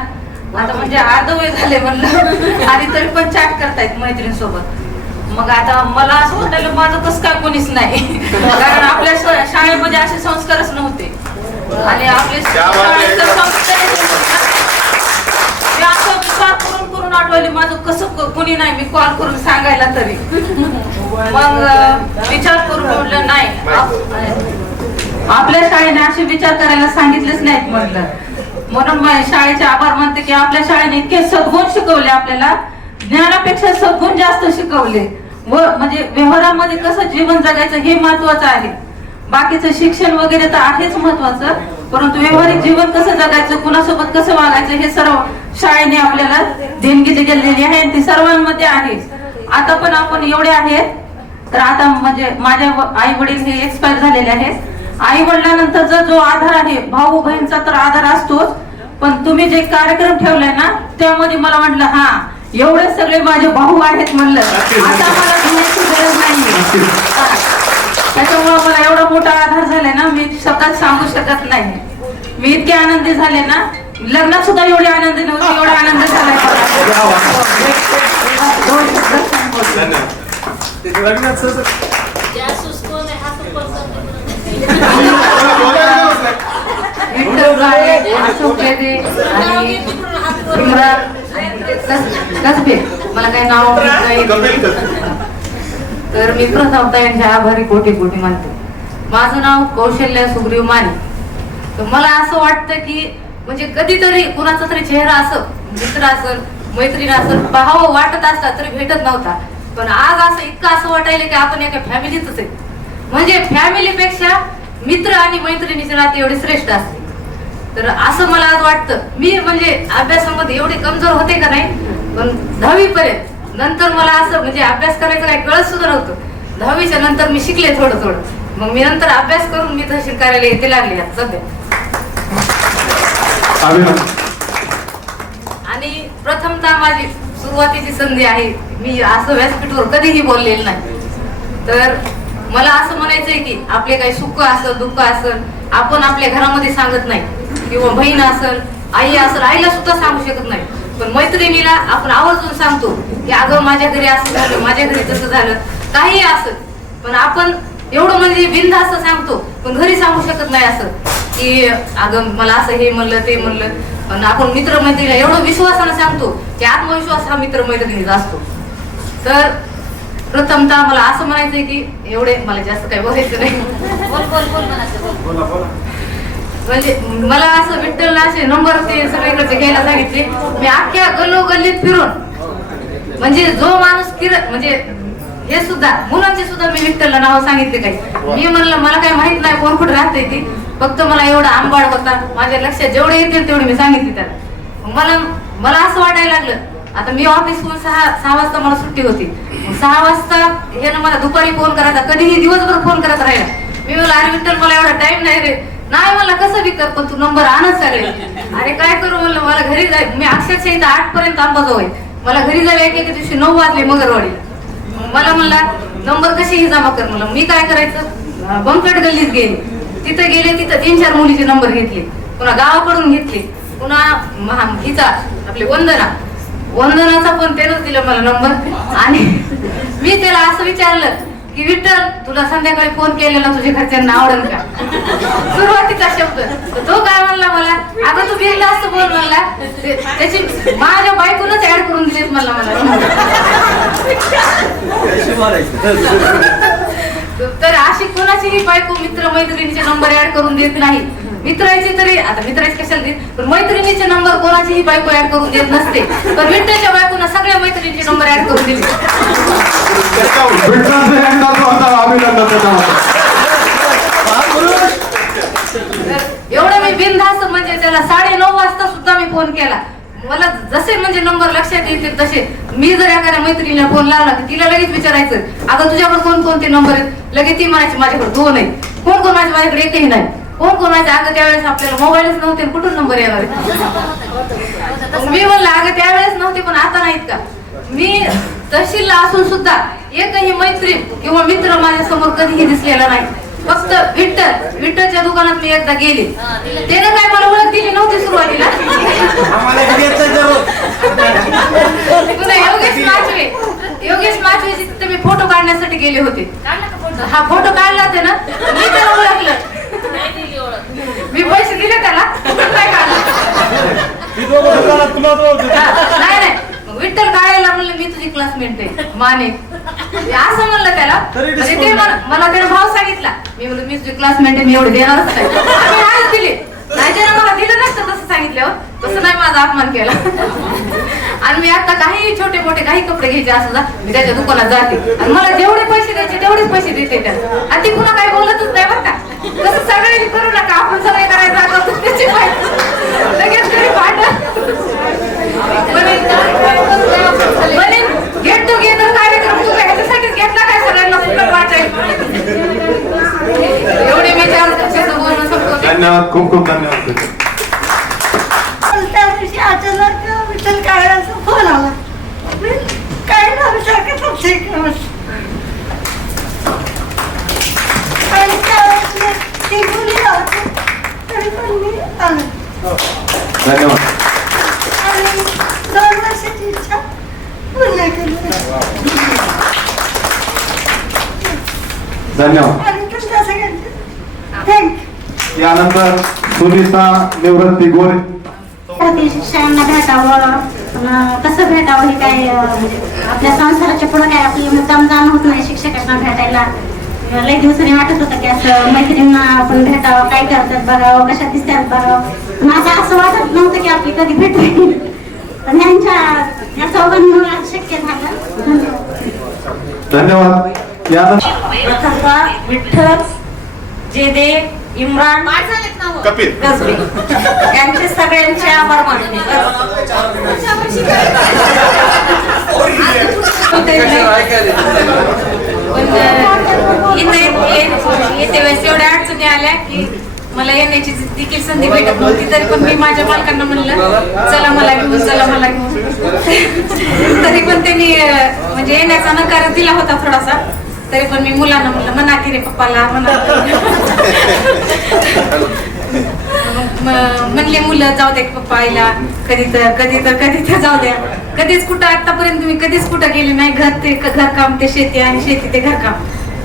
आता म्हणजे अर्धवय झाले म्हणलं आणि तरी पण चॅट करतायत मैत्रिणीसोबत. मग आता मला असं वाटलं माझं कसं काय कोणीच नाही, कारण आपल्या शाळेमध्ये असे संस्कारच नव्हते आणि आपले शाळेचे संस्कार असं विचार करून करून आठवले माझं कसं कोणी नाही, मी कॉल करून सांगायला तरी. मग विचार करून म्हटलं नाही, आपल्या शाळेने असे विचार करायला सांगितलेच नाहीत म्हटलं. म्हणून शाळेचे आभार मानते की आपल्या शाळेने इतके सद्गुण शिकवले, आपल्याला ज्ञानापेक्षा सद्गुण जास्त शिकवले. व म्हणजे व्यवहारामध्ये कसं जीवन जगायचं हे महत्वाचं आहे. बाकीचं शिक्षण वगैरे तर आहेच महत्वाचं, परंतु व्यवहारिक जीवन कसं जगायचं, कुणासोबत कसं वागायचं हे सर्व शाळेने आपल्याला देणगी दिलेली आहे. ती सर्वांमध्ये आहे. आता पण आपण एवढे आहेत तर आता म्हणजे माझ्या आई वडील हे एक्सपायर झालेले आहेत. आई वडिलांनंतरचा जो आधार आहे, भाऊ बहिणीचा तर आधार असतोच, पण तुम्ही जे कार्यक्रम ठेवलाय ना त्यामध्ये मला म्हटलं हा एवढे सगळे माझे भाऊ आहेत म्हणलं, आता मला घेण्याची गरज नाही. त्याच्यामुळे मला एवढा मोठा आधार झालाय ना, मी शब्दात सांगू शकत नाही. मी इतके आनंदी झाले ना, लग्नात सुद्धा एवढी आनंदी नव्हती, एवढा आनंद झालाय. मला काही नाव तर मी प्रथमता यांच्या आभारी कोटी कोटी मानते. माझं नाव कौशल्य सुग्रीव माने. तर मला असं वाटतं की म्हणजे कधीतरी कुणाचा तरी चेहरा असं, मित्र असेल मैत्रीण असेल, पाहावं वाटत असता तरी भेटत नव्हता. पण आज असं इतकं असं वाटायला की आपण एका फॅमिलीतच आहे. म्हणजे फॅमिलीपेक्षा मित्र आणि मैत्रिणीचे नाते एवढे श्रेष्ठ असते. तर असं मला आज वाटतं. मी म्हणजे अभ्यासामध्ये एवढे कमजोर होते का नाही, पण 10वी पर्यंत. नंतर मला असं म्हणजे अभ्यास करायचं काही कळत सुद्धा नव्हतं. 10वीच्या नंतर मी शिकले थोडं थोडं. मग मी नंतर अभ्यास करून मी तहसील कार्यालय येते लागले सध्या. आणि प्रथमतः माझी सुरुवातीची संधी आहे. मी असं व्यासपीठावर कधीही बोललेलं नाही. तर मला असं म्हणायचंय की आपले काही सुख असेल दुःख असेल आपण आपल्या घरामध्ये सांगत नाही, किंवा बहीण असेल आई असेल आईला सुद्धा सांगू शकत नाही, पण मैत्रिणीला आपण आवर्जून सांगतो की अगं माझ्या घरी असं झालं, माझ्या घरी तसं झालं, काही असं. पण आपण एवढं म्हणजे बिनधास्त सांगतो, पण घरी सांगू शकत नाही असं की अगं मला असं हे म्हणलं ते म्हणलं. पण आपण मित्रमैत्रिणीला एवढं विश्वासानं सांगतो की आत्मविश्वास हा मित्रमैत्रिणीचा असतो. तर प्रथमतः मला असं म्हणायचंय की एवढे मला जास्त काही बोलायचं नाही. म्हणजे मला असं विठ्ठलला असे नंबर ते सगळीकडे घ्यायला सांगितले. मी अख्ख्या गल्लोगल्लीत फिरून म्हणजे जो माणूस म्हणजे हे सुद्धा मुलांचे सुद्धा मी विठ्ठलला नाव सांगितले. काही मी म्हणलं मला काही माहित नाही कोण कुठे राहते ती, फक्त मला एवढा आंबाड होता, माझ्या लक्षात जेवढे येतील तेवढे मी सांगितले त्याला. मला असं वाटायला लागलं आता मी ऑफिसहून 6 वाजता मला सुट्टी होती. 6 वाजता हे ना मला दुपारी फोन करायचा, कधीही दिवसभर फोन करत राहिला. मी म्हणलं अरे विठ्ठल मला एवढा टाइम नाही रे. नाही मला कसं बी कर, पण तू नंबर आणच सगळे. अरे काय करू म्हणलं, मला घरी जाय. मी अक्षरशः इथं 8 पर्यंत अंबाजोगाई. मला घरी जायला एक दिवशी 9 वाजले मगरवाडी. मला म्हणला नंबर कशीही जमा कर. म्हणलं मी काय करायचं, बंकट गल्लीत गेले. तिथं गेले, तिथं 3-4 मुलीचे नंबर घेतले, पुन्हा गावाकडून घेतले, पुन्हा हिचा आपली वंदनाचा पण त्यानंच दिला मला नंबर. आणि मी त्याला असं विचारलं की विठ्ठल तुला संध्याकाळी फोन केलेला तुझ्या घरच्यांना आवडेल का, सुरुवातीचा शब्द. तो काय म्हणला मला, अगं तू बिल जास्त बोल म्हणला, त्याची माझ्या बायकोनच ऍड करून दिलेत मला. तर अशी कोणाचीही बायको मित्र मैत्रिणीचे नंबर ऍड करून देत नाही. मित्राचे तरी, आता मित्राचे कशाला देत, पण मैत्रिणीचे नंबर कोणाचीही बायको ऍड करून देत नसते. पण विठ्ठलच्या बायकोना सगळ्या मैत्रिणीचे नंबर ऍड करून दिले. एवढं मी बिनधास्त, म्हणजे त्याला 9:30 वाजता सुद्धा मी फोन केला. मला जसे म्हणजे नंबर लक्षात येतील तसे. मी जर एखाद्या मैत्रिणीला फोन लावला की तिला लगेच विचारायचं, अगं तुझ्याकडे कोणकोणते नंबर आहेत. लगेच ती म्हणायची माझ्याकडे 2 आहेत. कोण माझ्याकडे एकही नाही. कोण अगं त्यावेळेस आपल्याला मोबाईलच नव्हते, कुठून नंबर येणार. मी म्हणलं अगं त्यावेळेस नव्हते, पण आता नाहीत का. मी तहसीलला असून सुद्धा एकही मैत्रीण किंवा मित्र माझ्या समोर कधीही दिसलेला नाही. फक्त विठ्ठलच्या दुकानात मी एकदा गेले, त्यानं काय मला ओळख दिली नव्हती सुरुवातीला. योगेश माचवे तिथे मी फोटो काढण्यासाठी गेले होते. हा फोटो काढला होता ना, मी त्याला ओळखलं. मी पैसे दिले त्याला, नाही विठ्ठल काढायला म्हणलं मी तुझी क्लासमेट आहे माने, असं म्हणलं त्याला. म्हणजे ते मला त्याने भाव सांगितला. मी म्हणलं मी तुझी क्लासमेट आहे, मी एवढे देणारच नाही. मी आज दिले, नाही त्यानं मला दिलं नसतं तसं सांगितलं. तसं नाही माझा अपमान केला. आणि मी आता काही छोटे मोठे काही कपडे घ्यायचे असं जा, मी त्याच्या दुकानात जाते आणि मला जेवढे पैसे द्यायचे तेवढेच पैसे देते त्याला. आणि ती पुन्हा काही बोलतच नाही बरं का. तसं सगळे करू नका, आपण सगळे करायचं आता त्याची लगेच तरी गेट टुगेदर कार्यक्रम तू ह्याच्यासाठीच घेतला काय, सगळ्यांना फुकट वाटायला. एवढे मी 4 शब्द बोलणं संपवते. धन्यवाद, खूप खूप धन्यवाद. त्या दिवशी अचानक विठ्ठल काळ्यांचा फोन आला. मी काय ना विचारत होते आणि त्यावेळेस ती मुली होती, तरी पण मी आले. धन्यवाद. आणि 2 वर्षाची इच्छा पूर्ण केली. धन्यवाद. आणि तुमच्या सगळ्यांचे थँक्यू. यानंतर सुनीता निवृत्ती गोरे. शिक्षकांना भेटावं, कसं भेटावं हे काय, आपल्या संसाराच्या पुढे काय आपली मुद्दाम जाणं होत नाही शिक्षकांना भेटायला. लई दिवसांनी वाटत होतं की असं मैत्रिणींना आपण भेटावं, काय करतात बघावं, कशा दिसतात बघावं. माझं असं वाटत नव्हतं की आपली कधी भेट होईल, पण या चौघांमुळे शक्य झालं. धन्यवाद. प्रथमतः विठ्ठल, जेदे, इम्रान, कपिल गजबे यांचे सगळ्यांचे आभार मानते. येते वेळेस एवढ्या अडचणी आल्या की मला येण्याची देखील संधी भेटत नव्हती. तरी पण मी माझ्या मालकांना म्हणलं चला मला घेऊन, चला मला घेऊन. तरी पण त्यांनी म्हणजे येण्याचा नकार दिला होता थोडासा. तरी पण मी मुलांना म्हणलं म्हणा की रे पप्पाला म्हणा. म्हणले मुलं जाऊ दे पप्पा आईला, कधी तर जाऊ द्या. कधीच कुठं आतापर्यंत मी कधीच कुठं गेले नाही. घरकाम ते शेती आणि शेती ते घरकाम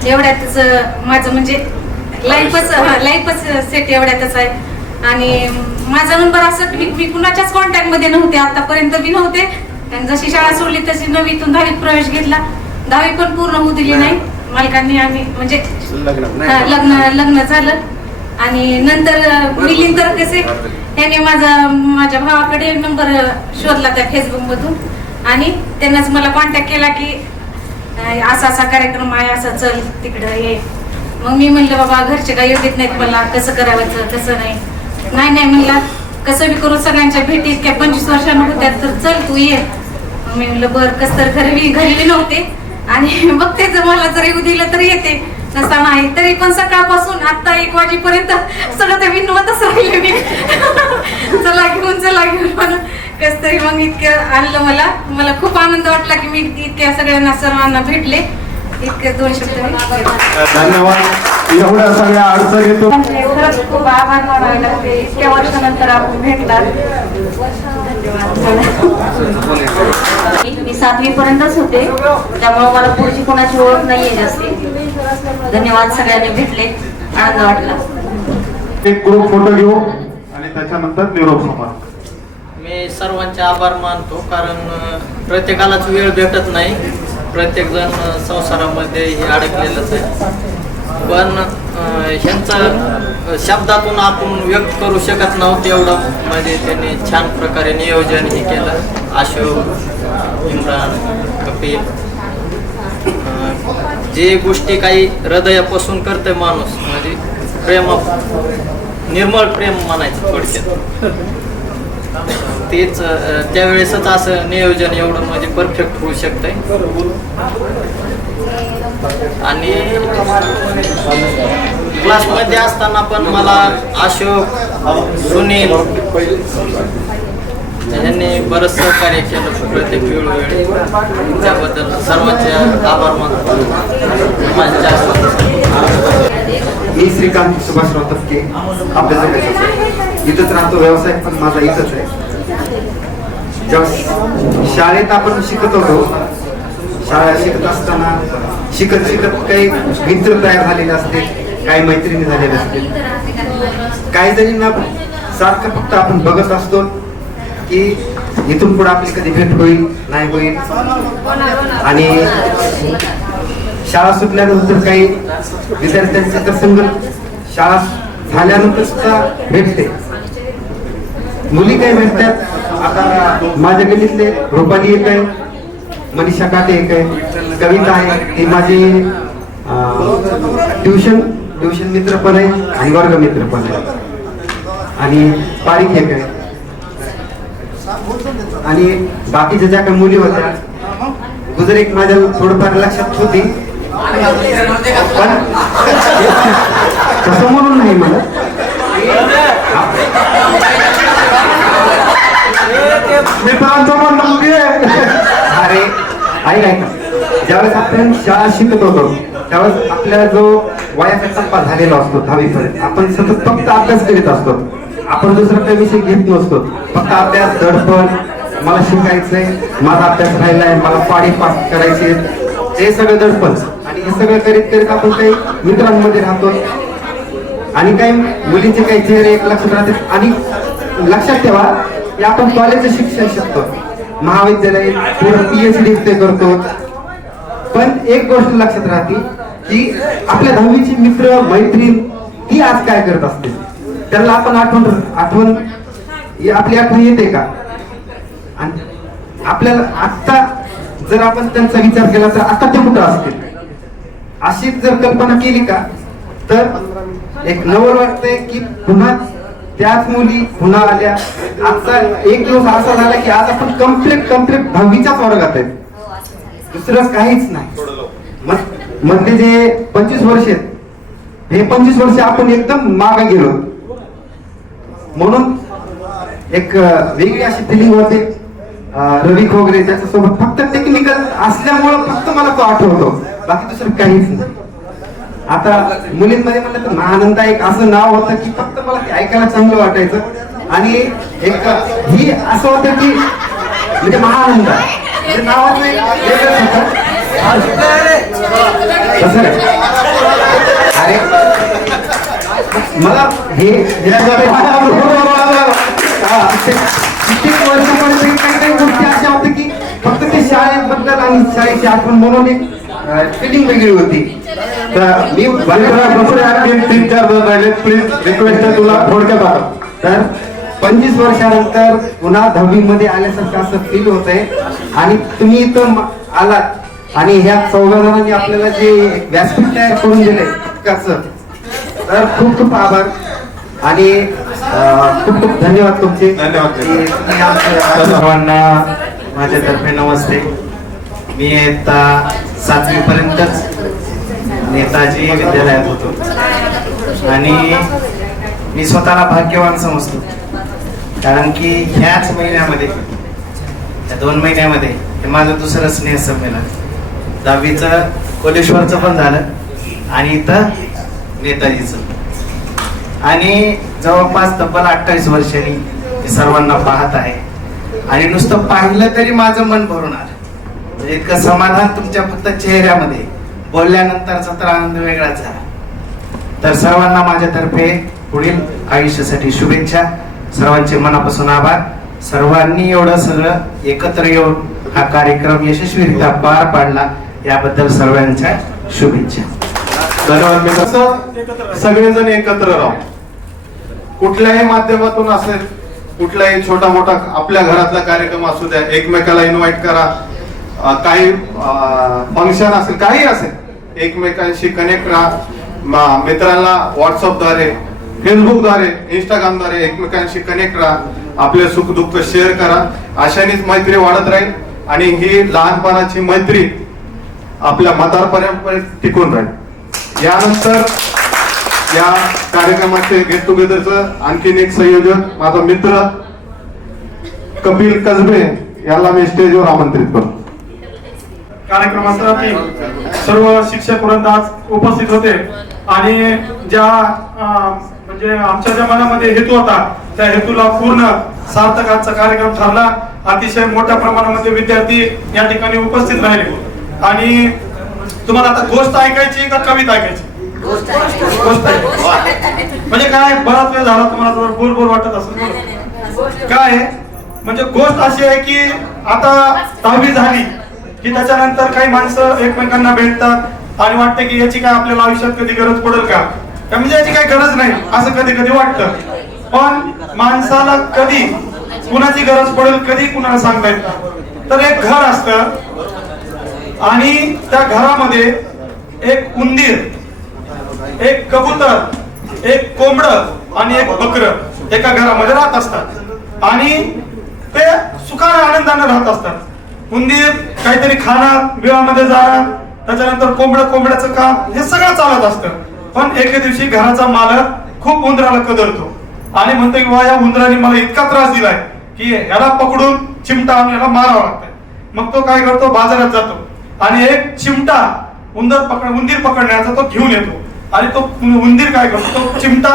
एवढ्यातच माझं म्हणजे लाईफच सेट एवढ्यातच आहे. आणि माझा नंबर असं मी कुणाच्याच कॉन्टॅक्ट मध्ये नव्हते, आतापर्यंत बी नव्हते. आणि जशी शाळा सोडली तशी 9वीतून 10वीत प्रवेश घेतला. 10वी पण पूर्ण होऊ दिली नाही मालकांनी. आम्ही म्हणजे लग्न झालं. आणि नंतर मिलिंदर कसे त्याने माझ्या भावाकडे नंबर शोधला त्या फेसबुक मधून आणि त्यांनाच मला कॉन्टॅक्ट केला की असा असा कार्यक्रम आहे, असा चल तिकडं ये. मग मी म्हणलं बाबा घरचे काही योग्यच नाहीत मला, कसं करायचं कसं नाही म्हणला कसं बी करू. सगळ्यांच्या भेटी इतक्या 25 वर्षांना होत्या तर चल तू ये. मी म्हणलं बरं कस तर घरी बी नव्हते आणि बघते जर मला जर येऊ दिलं तर येते, नसा नाही तरी पण सकाळपासून आता 1 वाजेपर्यंत सगळं ते विनवतच राहिले मी चला घेऊन म्हणून कस तरी मग इतकं आणलं. मला खूप आनंद वाटला की मी इतक्या सगळ्यांना सर्वांना भेटले. इतके 2 शब्द धन्यवाद. एवढ्या सगळ्या अडचणी खरंच खूप आभार मानावे लागते. इतक्या वर्षानंतर आपण भेटलात. मी 7वी पर्यंतच होते, त्यामुळे मला पुढची कोणाची ओळख नाहीये जास्ती. धन्यवाद, सगळ्यांनी भेटले, आनंद वाटला. एक ग्रुप फोटो घेऊ आणि त्याच्यानंतर निरोप समारंभ. मी सर्वांचे आभार मानतो, कारण प्रत्येकालाच वेळ भेटत नाही. प्रत्येक जण संसारामध्ये हे अडकलेलंच आहे, पण ह्यांचं शब्दातून आपण व्यक्त करू शकत नव्हतं एवढं. म्हणजे त्यांनी छान प्रकारे नियोजन हे केलं. अशोक, इम्रान, कपिल, जे गोष्टी काही हृदयापासून करते माणूस, म्हणजे निर्मळ प्रेम म्हणायचं थोडक्यात, तेच त्यावेळेसच असं नियोजन एवढं म्हणजे परफेक्ट होऊ शकतंय. आणि क्लासमध्ये असताना पण मला अशोक, सुनील यांनी बरंच सहकार्य केलं प्रत्येक वेळोवेळी. त्याबद्दल सर्वांचे आभार मानतो. मी श्रीकांत सुभाषराव तपके, अभ्यासकाचा आहे. इथंच राहतो, व्यवसाय पण माझा इथंच आहे. जेव्हा शाळेत आपण शिकत होतो, शाळा शिकत असताना शिकत काही मित्र तयार झालेले असते, काही मैत्रिणी झालेले असते. काही जणींना सारखं फक्त आपण बघत असतो की इथून पुढे आपली कधी भेट होईल नाही होईल. आणि शाळा सुटल्यानंतर काही विद्यार्थ्यांचे तर संगत शाळा झाल्यानंतर सुद्धा भेटते. मुली काही भेटतात. आता माझ्या गल्लीतले रुपाली एक आहे, मनीषा काटे एक आहे, कविता आहे, ती माझी ट्युशन मित्र पण आहे आणि वर्ग मित्र पण आहे. आणि पारिक एक आहे. आणि बाकीच्या ज्या काही मुली होत्या, गुजर एक माझ्या थोडंफार लक्षात होती, पण तसं म्हणून नाही मला. मित्रांचं पण नक्की अरे ऐका, ज्यावेळेस आपण शाळा शिकत होतो त्यावेळेस आपल्या जो वयाचा टप्पा झालेला असतो 10वी पर्यंत, आपण सतत फक्त अभ्यास करीत असतो. आपण दुसरा काही विषय घेत नसतो. फक्त अभ्यास, दडपण, मला शिकायचंय, माझा अभ्यास राहिलाय, मला पाढे पाठ करायचे, हे सगळं दडपण. आणि हे सगळं करीत आपण काही मित्रांमध्ये राहतो. आणि काही मुलींचे काही चेहरे एक लक्षात राहते. आणि लक्षात ठेवा की आपण कॉलेजचं शिक्षण शिकतो, महाविद्यालय, पुढे PhD ते करतो. पण एक गोष्ट लक्षात राहते की आपल्या 10वीचे मित्र मैत्रीण ती आज काय करत असते, त्यांना आपण आठवण आपली आठवण येते का? आणि आपल्याला आता जर आपण त्यांचा विचार केला तर आता ते कुठं असतील, अशी जर कल्पना केली का तर एक नवल वाटतंय की पुन्हा त्याच मुली पुन्हा आल्या. आजचा एक दिवस असा झाला की आज आपण कम्प्लीट 10वीच्याच वर्गात आहे, दुसरं काहीच नाही. मधले जे 25 वर्ष आहेत, हे 25 वर्ष आपण एकदम मागे गेलो. म्हणून एक वेगळी अशी फिलिंग होते. रवी खोगरे त्याच्यासोबत फक्त टेक्निकल असल्यामुळं फक्त मला तो आठवतो, बाकी दुसरं काहीच नाही. आता मुलींमध्ये म्हणलं तर महानंदा एक असं नाव होतं की फक्त मला ते ऐकायला चांगलं वाटायचं. आणि एक ही असं होतं की म्हणजे महानंदा नावाचं एक वेगळंच होतं. अरे मला हे कित्येक वर्षापर्यंत काही गोष्टी अशा होत्या की फक्त ते शाळेबद्दल आणि शाळेची आठवण म्हणून एक फिलिंग वेगळी होती. तर मी 3-4 जण राहिले, प्लीज रिक्वेस्ट आहे तुला थोडक्यात. तर 25 वर्षानंतर पुन्हा 10वी मध्ये आल्यासारखं असं फील होत आहे. आणि तुम्ही इथं आलात आणि ह्या 14 जणांनी आपल्याला जे व्यासपीठ तयार करून दिले कसं, तर खूप खूप आभार आणि खूप खूप धन्यवाद तुमचे. धन्यवाद सर्वांना माझ्यातर्फे नमस्ते. मी इयत्ता 7वी पर्यंतच नेताजी विद्यालयात होतो आणि मी स्वतःला भाग्यवान समजतो, कारण की ह्याच महिन्यामध्ये, या 2 महिन्यामध्ये हे माझं दुसरं स्नेहसंमेलन, 10वीचं कोलेश्वरचं पण झालं आणि इथं नेताजीचं, आणि जवळपास तब्बल 28 वर्षांनी मी सर्वांना पाहत आहे आणि नुसतं पाहिलं तरी माझं मन भरून आलं. म्हणजे इतकं समाधान तुमच्या फक्त चेहऱ्यामध्ये, बोलल्यानंतरचा तर आनंद वेगळाच झाला. तर सर्वांना माझ्यातर्फे पुढील आयुष्यासाठी शुभेच्छा, सर्वांचे मनापासून आभार. सर्वांनी एवढं सगळं एकत्र येऊन हा कार्यक्रम यशस्वीरित्या पार पाडला याबद्दल सर्वांच्या शुभेच्छा. धन्यवाद मित्र. सगळेजण एकत्र राहू, कुठल्याही माध्यमातून असेल, कुठलाही छोटा मोठा आपल्या घरातला कार्यक्रम असू द्या, एकमेकाला इन्व्हाइट करा. काही फंक्शन असेल, काही असेल, एकमेकांशी कनेक्ट राहा. मित्रांना व्हॉट्सअपद्वारे, फेसबुकद्वारे, इंस्टाग्रामद्वारे एकमेकांशी कनेक्ट राहा. आपले सुख दुःख शेअर करा. अशानेच मैत्री वाढत राहील आणि ही लहानपणाची मैत्री आपल्या म्हातारपर्यंत टिकून राहील. यानंतर या कार्यक्रमाचे गेट टुगेदरचं आणखीन एक संयोजक माझा मित्र कपिल कसबे याला मी स्टेजवर आमंत्रित करतो. कार्यक्रमासाठी सर्व शिक्षक वृंद आज उपस्थित होते आणि ज्या म्हणजे आमच्या ज्या मनामध्ये हेतू होता त्या हेतूला पूर्ण सार्थक आजचा कार्यक्रम ठरला. अतिशय मोठ्या प्रमाणामध्ये विद्यार्थी या ठिकाणी उपस्थित राहिले आणि तुम्हाला आता गोष्ट ऐकायची का कविता ऐकायची? गोष्ट म्हणजे काय, बराच वेळ झाला तुम्हाला बोर बोर वाटत असेल. काय म्हणजे गोष्ट अशी आहे की आता 10वी झाली की त्याच्यानंतर काही माणसं एकमेकांना भेटतात आणि वाटते की याची काय आपल्याला आयुष्यात कधी गरज पडेल का, म्हणजे याची काही गरज नाही असं कधी कधी वाटतं. पण माणसाला कधी कुणाची गरज पडेल कधी कुणाला सांगता येत नाही. तर एक घर असतं आणि त्या घरामध्ये एक उंदीर, एक कबूतर, एक कोंबड आणि एक बकर एका घरामध्ये राहत असतात आणि ते सुखाने आनंदाने राहत असतात. उंदीर काहीतरी खाणार, बिळामध्ये जाणार, त्याच्यानंतर कोंबड्याचं काम, हे सगळं चालत असतं. पण एके दिवशी घराचा मालक खूप उंदराला कदरतो आणि म्हणतो की वा, या उंदराने मला इतका त्रास दिलाय की याला पकडून चिमटा आणून याला मारावं लागतंय. मग तो काय करतो, बाजारात जातो आणि एक चिमटा उंदीर पकडण्याचा तो घेऊन येतो आणि तो उंदीर काय करतो, तो चिमटा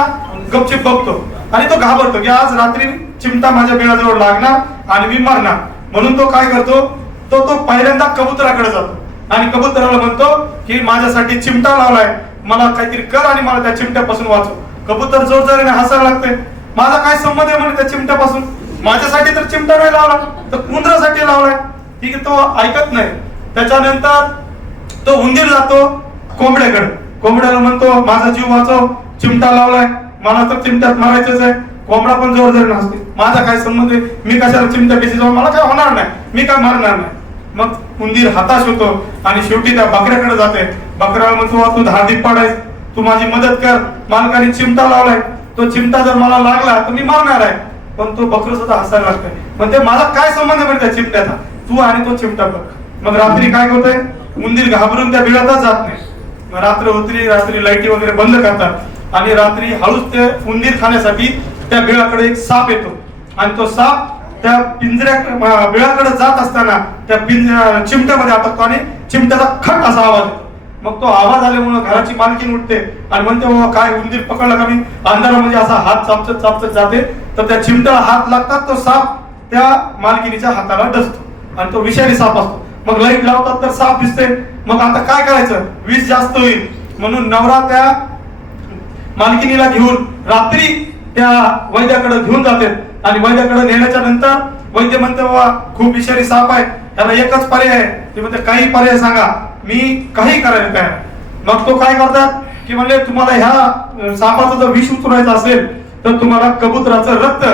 गपचिप बघतो आणि तो घाबरतो की आज रात्री चिमटा माझ्या बिळाजवळ लागणार आणि मी मरणार. म्हणून तो काय करतो, तो पहिल्यांदा कबुतराकडे जातो आणि कबुतराला म्हणतो की माझ्यासाठी चिमटा लावलाय, मला काहीतरी कर आणि मला त्या चिमट्यापासून वाचव. कबूतर जोरजोराने हसायला लागते, माझा काय संबंध आहे म्हणे त्या चिमट्यापासून, माझ्यासाठी तर चिमटा नाही लावला, तर उंदरासाठी लावलाय. ठीक आहे, तो ऐकत नाही. त्याच्यानंतर तो उंदीर जातो कोंबड्याकडे, कोंबड्याला म्हणतो माझा जीव वाचव, चिमटा लावलाय, मला तर चिमट्यात मारायचंच आहे. कोंबडा पण जोरजोराने हसते, माझा काय संबंध आहे, मी कशाला चिमट्यापेशी जाऊ, मला काय होणार नाही, मी काय मारणार नाही. मग उंदीर हताश होतो आणि शेवटी त्या बकऱ्याकडे जाते. बकऱ्याला म्हणतो तू धार्दिक पाडायस, तू माझी मदत कर, मालकाने चिमटा लावलाय, तो चिमटा जर मला लागला तर मी मारणार आहे. पण तो बकरू सुद्धा हसायला लागतोय, म्हणते मला काय संबंध आहे त्या चिमट्याचा, तू आणि तो चिमटा बघ. मग रात्री काय होतंय, उंदीर घाबरून त्या बिळातच जात नाही. मग रात्र होती, रात्री लाईटी वगैरे बंद करतात आणि रात्री हळूच ते उंदीर खाण्यासाठी त्या बिळाकडे एक साप येतो आणि तो साप त्या बिळाकडे जात असताना त्या चिमट्यामध्ये अटकतो आणि चिमट्याचा खट असा आवाज येतो. मग तो आवाज आल्यामुळे घराची मालकीण उठते आणि म्हणते काय उंदीर पकडला का मी. अंधारामध्ये असा हात चापचत चापचत जाते तर त्या चिमट्याला हात लागतात, तो साप त्या मालकिनीच्या हाताला डसतो आणि तो विषारी साप असतो. मग लाईट लावतात तर साप दिसते. मग आता काय करायचं, विष जास्त होईल म्हणून नवरा त्या मालकिनीला घेऊन रात्री त्या वैद्याकडे घेऊन जातात आणि वैद्याकडे नेल्याच्या नंतर वैद्य म्हणते बाबा खूप विषारी साप आहे, त्याला एकच पर्याय आहे. ते म्हणते काही पर्याय सांगा, मी काही करायला काय. मग तो काय करतात की म्हणले तुम्हाला ह्या सापाचं जर विष उतरायचं असेल तर तुम्हाला कबुतराचं रक्त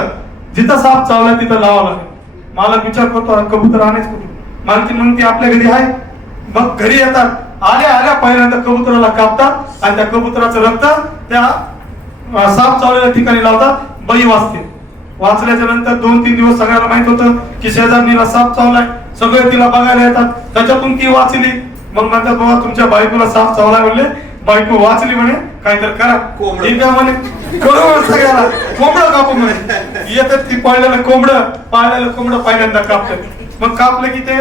जिथं साप चावलाय तिथं लावावं लागेल. मला विचार करतो कबूतर आणायच कुठून, मालकीन म्हणते आपल्या घरी आहे. मग घरी येतात, आल्या पहिल्यांदा कबुतराला कापतात आणि त्या कबुतराचं रक्त त्या साप चावलेल्या ठिकाणी लावतात, बळी वाचते. वाचल्याच्या नंतर 2-3 दिवस सगळ्याला माहित होतं की शेजारणीला साप चावलाय, सगळे तिला बघायला येतात, त्याच्यातून ती वाचली. मग म्हणतात बाबा तुमच्या बायकोला साप चावलाय म्हणले, बायको वाचली म्हणे काहीतरी करा. ठीक आहे म्हणे, बरोबर सगळ्याला कोंबडं कापू म्हणे. येतात ती पाळलेलं कोंबडं पहिल्यांदा कापतात. मग कापलं की ते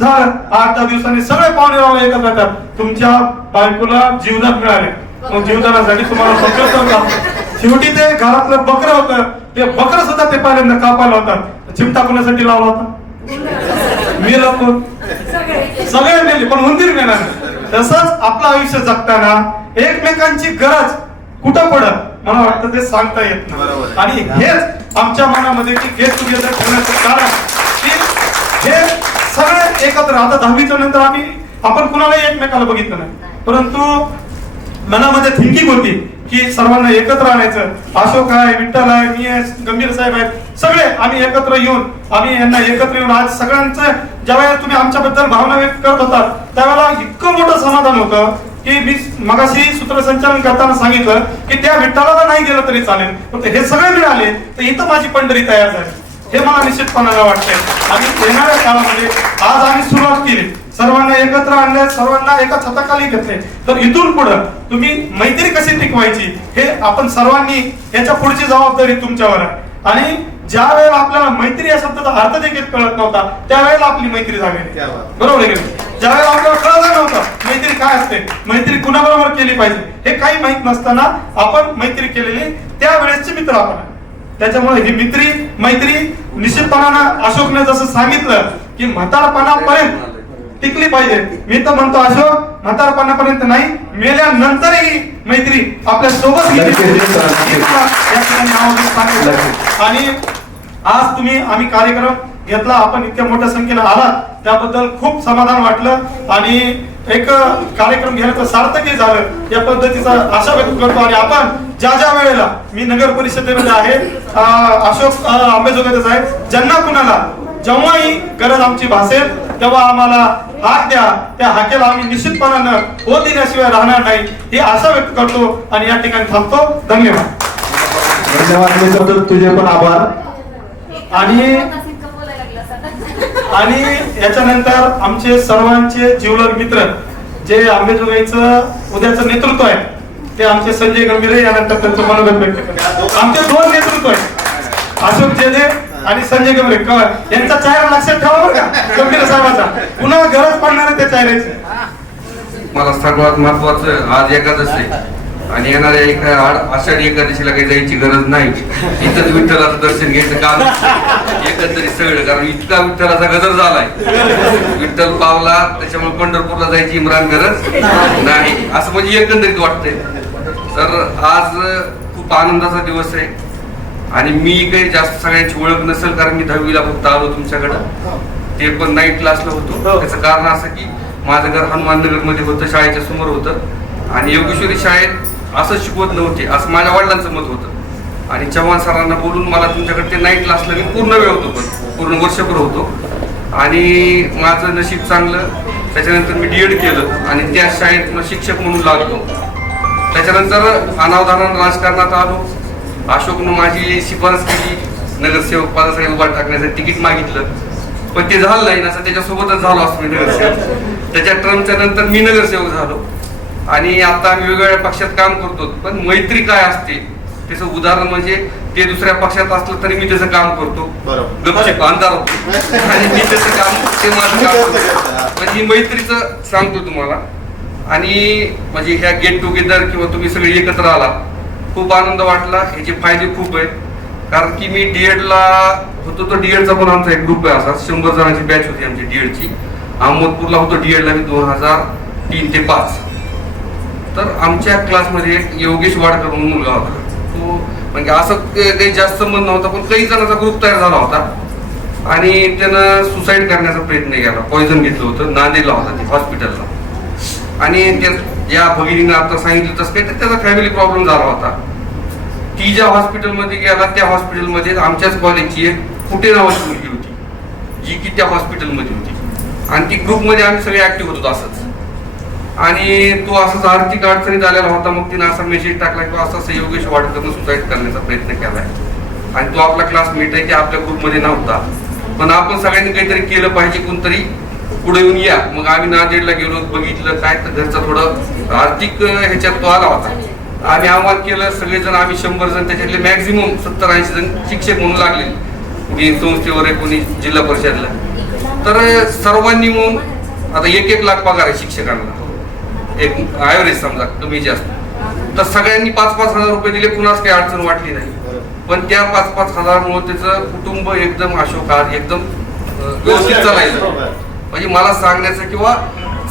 झालं. 8-10 दिवसांनी सगळे पाहुणे रावळे एकत्र येतात, तुमच्या बायकोला जीवदान मिळाले. मग जीवदानासाठी तुम्हाला सगळं शेवटी ते घरातलं बकरं होतं, ते बकरं सुद्धा ते पहिल्यांदा कापायला होतात. चिमटा कोणासाठी लावला होता? मेलं कोण? सगळे मेले, पण उंदीर मेला. तसंच आपलं आयुष्य जगताना एकमेकांची गरज कुठं पडत मला वाटतं ते सांगता येत नाही. आणि हेच आमच्या मनामध्ये की गेट टुगेदर ठेवण्याचं कारण की हे सगळे एकत्र. आता 10वीच्या नंतर आपण कुणालाही एकमेकाला बघितलं नाही, परंतु मनामध्ये थिंकिंग होती की सर्वांना एकत्र आणायचं. अशोक आहे, विठ्ठल आहे, मी आहे, गंभीर साहेब आहेत, सगळे आम्ही एकत्र येऊन आम्ही यांना एकत्र येऊन आज सगळ्यांचं ज्यावेळेला तुम्ही आमच्याबद्दल भावना व्यक्त करत होता त्यावेळेला इतकं मोठं समाधान होतं की मी मगाशी सूत्रसंचालन करताना सांगितलं की त्या विठ्ठलाला नाही गेलं तरी चालेल, पण हे सगळे मिळाले तर इथं माझी पंढरी तयार झाली. हे मला निश्चितपणाला वाटतंय. आणि येणाऱ्या काळामध्ये आज आम्ही सुरुवात केली, सर्वांना एकत्र आणले, सर्वांना एका छताखाली घेतले, तर इथून पुढे तुम्ही मैत्री कशी टिकवायची हे आपण सर्वांनी, याच्या पुढची जबाबदारी तुमच्यावर आहे. आणि ज्या वेळेला आपल्याला मैत्री या शब्दाचा अर्थ देखील कळत नव्हता त्यावेळेला आपली मैत्री झाली, बरोबर आहे. ज्या वेळेला आपल्याला कळलं नव्हतं मैत्री काय असते, मैत्री कुणाबरोबर केली पाहिजे हे काही माहित नसताना आपण मैत्री केलेली त्यावेळेसचे मित्र आपण. त्याच्यामुळे ही मैत्री निश्चितपणानं अशोकने जसं सांगितलं की म्हातारपणापर्यंत टिकली पाहिजे. मी तर म्हणतो अशोक म्हातारपणापर्यंत नाही, मेल्यानंतरही मैत्री आपल्या सोबत आणि आज आम्ही कार्यक्रम घेतला, आपण इतक्या मोठ्या संख्येने आलात त्याबद्दल खूप समाधान वाटलं आणि एक कार्यक्रम घेण्याचं सार्थकही झालं या पद्धतीचा आशा व्यक्त करतो. आणि आपण ज्या वेळेला मी नगर परिषदेमध्ये आहे, अशोक आंबेजोगाईचे साहेब, ज्यांना कुणाला जेव्हाही गरज आमची भासेल तेव्हा आम्हाला हाक द्या, त्या हाकेला आम्ही निश्चितपणानं हो दिल्याशिवाय राहणार नाही ही आशा व्यक्त करतो आणि या ठिकाणी थांबतो. धन्यवाद. धन्यवाद. तुझे पण आभार. आणि याच्यानंतर आमचे सर्वांचे जिवलग मित्र जे आंबेजोगाईचं उद्याचं नेतृत्व आहे ते आमचे संजय गंभीर यानंतर त्यांचं मनोगत व्यक्त करतात. आमचे 2 नेतृत्व आहेत, अशोक जेजे आणि संजय गंभीर. यांचा चेहरा लक्षात ठेवा बरं का, गंभीर साहेबाचा पुन्हा गरज पडणार त्या चेहऱ्याची. मला सर्वात महत्वाचं आज एकादश आहे आणि येणाऱ्या एका आषाढी एकादशीला काही जायची गरज नाही. इथंच विठ्ठलाचं दर्शन घ्यायचं काम एकंदरीत सगळं, कारण इतका विठ्ठलाचा गजर झालाय. विठ्ठल पावला त्याच्यामुळे पंढरपूरला जायची इम्रान गरज नाही असं म्हणजे एकंदरीत वाटतंय. तर आज खूप आनंदाचा दिवस आहे आणि मी काही जास्त सगळ्यांची ओळख नसेल कारण मी 10वीला फक्त आलो तुमच्याकडं, ते पण नाईट क्लासला होतो. त्याचं कारण असं की माझं घर हनुमाननगर मध्ये होतं, शाळेच्या समोर होतं आणि योगेश्वरी शाळेत असं शिकवत नव्हते असं माझ्या वडिलांचं मत होतं. आणि चव्हाण सरांना बोलून मला तुमच्याकडे ते नाईट क्लासला मी पूर्ण वेळ होतो, पण पूर्ण वर्षभर होतो. आणि माझं नशीब चांगलं, त्याच्यानंतर मी DED केलं आणि त्या शाळेत शिक्षक म्हणून लागलो. त्याच्यानंतर अनावधानानं राजकारणात आलो. अशोकनं माझी शिफारस केली, नगरसेवक पदासाठी उभा टाकण्याचं तिकीट मागितलं, पण ते झालं नाही. असं त्याच्यासोबतच झालो असतो मी नगरसेवक. त्याच्या टर्मच्या नंतर मी नगरसेवक झालो आणि आता आम्ही वेगवेगळ्या पक्षात काम करतो. पण मैत्री काय असते त्याचं उदाहरण म्हणजे ते दुसऱ्या पक्षात असलं तरी मी त्याचं काम करतो, गपचूप अंधार होतो आणि मी त्याचं काम ते माझं काम करतो. म्हणजे मैत्रीचं सांगतो तुम्हाला. आणि म्हणजे ह्या गेट टुगेदर किंवा तुम्ही सगळे एकत्र आला खूप आनंद वाटला. ह्याचे फायदे खूप आहेत कारण की मी DEDला होतो, तो DEDचा पण आमचा एक ग्रुप आहे, असा 100 जणांची बॅच होती आमची DEDची. अहमदपूरला होतो DEDला मी 2003 ते 5. तर आमच्या क्लासमध्ये एक योगेश वाडकर म्हणून मुलगा होता. तो म्हणजे असं काही जास्त संबंध नव्हता पण काही जणांचा ग्रुप तयार झाला होता आणि त्यानं सुसाईड करण्याचा प्रयत्न केला. पॉइझन घेतलं होतं, नांदेडला होता ते हॉस्पिटलला. आणि या भगिनीनं आता सांगितलं तसं काही तर त्याचा फॅमिली प्रॉब्लेम झाला होता. ती ज्या हॉस्पिटलमध्ये गेला त्या हॉस्पिटलमध्ये आमच्याच कॉलेजची एक फुटे नावाची मुलगी होती जी की त्या हॉस्पिटलमध्ये होती आणि ती ग्रुपमध्ये आम्ही सगळे ऍक्टिव्ह होतो असंच. आणि तो असंच आर्थिक अडचणीत आलेला होता. मग तिने असा मेसेज टाकला की असं योगेश वाडकरनं सुसाईड करण्याचा प्रयत्न केलाय. आणि तो आपला क्लासमेट आहे, ते आपल्या ग्रुपमध्ये नव्हता, पण आपण सगळ्यांनी काहीतरी केलं पाहिजे, कोणतरी पुढे येऊन या. मग आम्ही नांदेडला गेलो, बघितलं काय तर घरचा थोडं आर्थिक ह्याच्यात तो आला होता. आम्ही आव्हान केलं, सगळेजण आम्ही 100 जण, त्याच्यातले मॅक्झिमम 70-80 जण शिक्षक म्हणून लागले, कोणी संस्थेवर आहे, कोणी जिल्हा परिषदला. तर सर्वांनी मिळून आता 1-1 लाख पगार आहे शिक्षकांना, एक ॲव्हरेज समजा कमी जास्त. तर सगळ्यांनी 5-5 हजार रुपये दिले, कुणाच काही अडचण वाटली नाही. पण त्या 5-5 हजारामुळे त्याचं कुटुंब एकदम अशोकात एकदम व्यवस्थित चालायचं. म्हणजे मला सांगण्याचं किंवा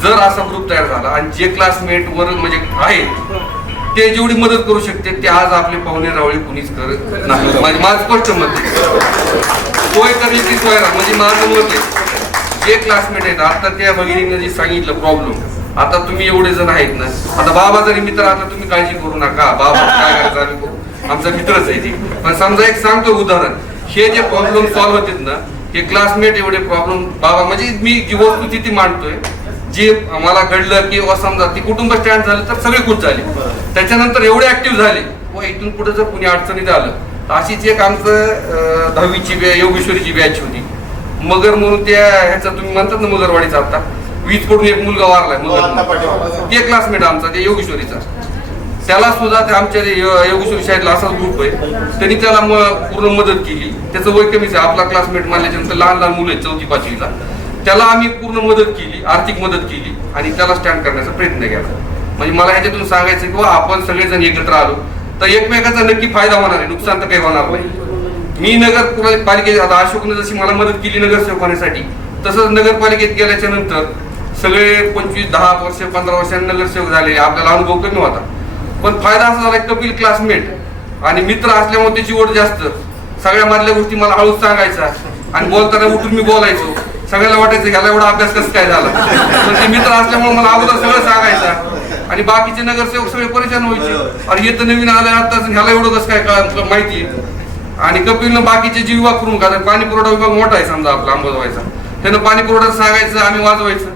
जर असा ग्रुप तयार झाला आणि जे क्लासमेट वर म्हणजे आहे ते जेवढी मदत करू शकते ते आज आपले पाहुणे रावळे कुणीच करत नाही. माझं स्पष्ट मत सोय करली ती सोय म्हणजे माझं मत आहे. जे क्लासमेट आहेत आता त्या भगिनीनं जे सांगितलं प्रॉब्लेम, आता तुम्ही एवढे जण आहेत ना, आता बाबा जरी मित्र आता तुम्ही काळजी करू नका, बाबा काय करायचं आम्ही करू, आमचा मित्रच आहे ती. पण समजा एक सांगतो उदाहरण, हे जे प्रॉब्लेम सॉल्व्ह होतात ना, हे क्लासमेट एवढे प्रॉब्लेम बाबा म्हणजे मी जी वस्तू ती मांडतोय, जे मला घडलं की समजा ती कुटुंब स्टँड झालं तर सगळे खुश झाले, त्याच्यानंतर एवढे ऍक्टिव्ह झाले व इथून पुढे जर कुणी अडचणीत आलं तर अशीच एक आमचं 10वीची योगेश्वरीची बॅच होती मगर म्हणून, त्या ह्याचा तुम्ही म्हणतात ना मगरवाडीचा, आता वीज पडून एक मुलगा वारलाय मगर, ते क्लासमेट आमचा ते योगेश्वरीचा, त्याला सुद्धा ते आमच्या योगेश्वरी शाळेतला असाच ग्रुप आहे, त्यांनी त्याला पूर्ण मदत केली. त्याचं वय कमीच आहे, आपला क्लासमेट मानल्याच्यानंतर लहान लहान मुलं आहेत 4वी-5वीला, त्याला आम्ही पूर्ण मदत केली, आर्थिक मदत केली आणि त्याला स्टँड करण्याचा प्रयत्न केला. म्हणजे मला ह्याच्यातून सांगायचं किंवा आपण सगळेजण एकत्र आलो तर एकमेकाचा नक्की फायदा होणार आहे, नुकसान तर काही होणार नाही. मी नगरपालिकेत आता अशोकने जशी मला मदत केली नगरसेवक होण्यासाठी, तसंच नगरपालिकेत गेल्याच्या नंतर सगळे 25-10 वर्ष 15 वर्षांनी नगरसेवक झाले, आपल्याला अनुभव कमी होता. पण फायदा असा झाला कपिल क्लासमेट आणि मित्र असल्यामुळे त्याची ओढ जास्त, सगळ्या मधल्या गोष्टी मला हळूच सांगायचा आणि बोलताना उठून मी बोलायचो. सगळ्याला वाटायचं ह्याला एवढा अभ्यास कसं काय झाला, पण ते मित्र असल्यामुळे मला अगोदर सगळं सांगायचा आणि बाकीचे नगरसेवक सगळे परेशान व्हायचे, अरे हे तर नवीन आलं आता ह्याला एवढं कसं काय माहिती आहे. आणि कपिलनं बाकीचे जे विभाग करून का पाणी पुरवठा विभाग मोठा आहे समजा आपला अंबाजोगाईचा, त्यानं पाणी पुरवठा सांगायचं आम्ही वाजवायचं.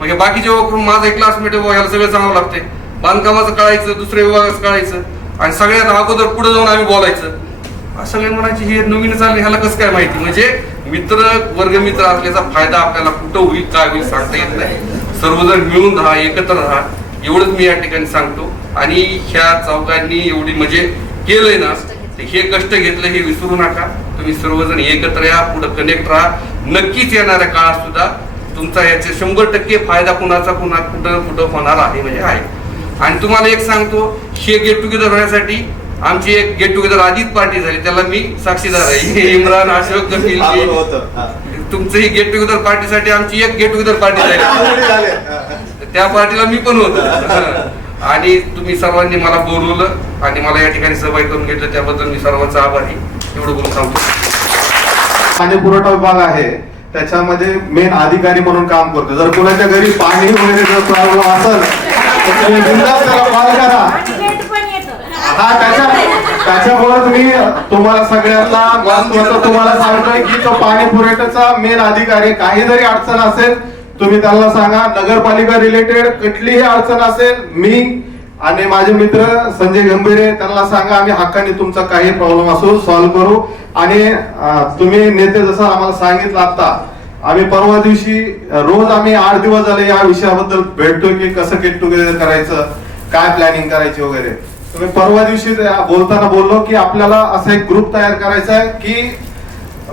मग बाकीचे विभाग करून माझा एक क्लासमेट आहे ह्याला सगळं सांगावं लागते, बांधकामाचं कळायचं, दुसऱ्या विभागाचं कळायचं आणि सगळ्यात अगोदर पुढे जाऊन आम्ही बोलायचं. सगळे म्हणायचे हे नवीन चालले ह्याला कसं काय माहिती. म्हणजे मित्र वर्गमित्र असल्याचा फायदा आपल्याला कुठं होईल काय होईल सांगता येत नाही. सर्वजण मिळून राहा, एकत्र राहा, एवढंच मी या ठिकाणी सांगतो. आणि ह्या चौकांनी एवढी म्हणजे केलंय ना, हे कष्ट घेतलं हे विसरू नका. तुम्ही सर्वजण एकत्र या, पुढे कनेक्ट राहा. नक्कीच येणाऱ्या काळात सुद्धा तुमचा याचे 100% फायदा कुणाचा कुठं होणार आहे म्हणजे आहे. आणि तुम्हाला एक सांगतो, हे गेट टुगेदर होण्यासाठी आमची एक गेट टुगेदर आधीच पार्टी झाली, त्याला मी साक्षीदार आहे. इम्रान, अशोक, कपिल, तुमचं ही गेट टुगेदर पार्टीसाठी आमची एक गेट टुगेदर पार्टी झाली, त्या पार्टीला मी पण होतो. आणि तुम्ही सर्वांनी मला बोलवलं आणि मला या ठिकाणी सहभागी करून घेतलं, त्याबद्दल मी सर्वांचा आभारी. एवढं बोलून सांगतो. पाणी पुरवठा विभाग आहे त्याच्यामध्ये मेन अधिकारी म्हणून काम करतो. जर कोणाच्या घरी पाणी वगैरे जर प्रॉब्लेम असेल तर तुम्ही बिनधास्त त्याला कॉल करा. हा त्याच्यामुळे तुम्हाला सगळ्यांना महत्वाचं तुम्हाला सांगतोय की तो पाणी पुरवठ्याचा मेन अधिकारी, काही जरी अडचण असेल तुम्ही त्यांना सांगा. नगरपालिका रिलेटेड कुठलीही अडचण असेल, मी आणि माझे मित्र संजय गंभीरे त्यांना सांगा, आम्ही हक्काने तुमचा काही प्रॉब्लेम असो सॉल्व्ह करू. आणि तुम्ही नेते जसं आम्हाला सांगितलं आता, आम्ही परवा दिवशी रोज आम्ही 8 दिवस झाले या विषयाबद्दल भेटतोय की कसं गेट टुगेदर करायचं, काय प्लॅनिंग करायची वगैरे. तुम्ही परवा दिवशी बोलताना बोललो की आपल्याला असा एक ग्रुप तयार करायचा आहे की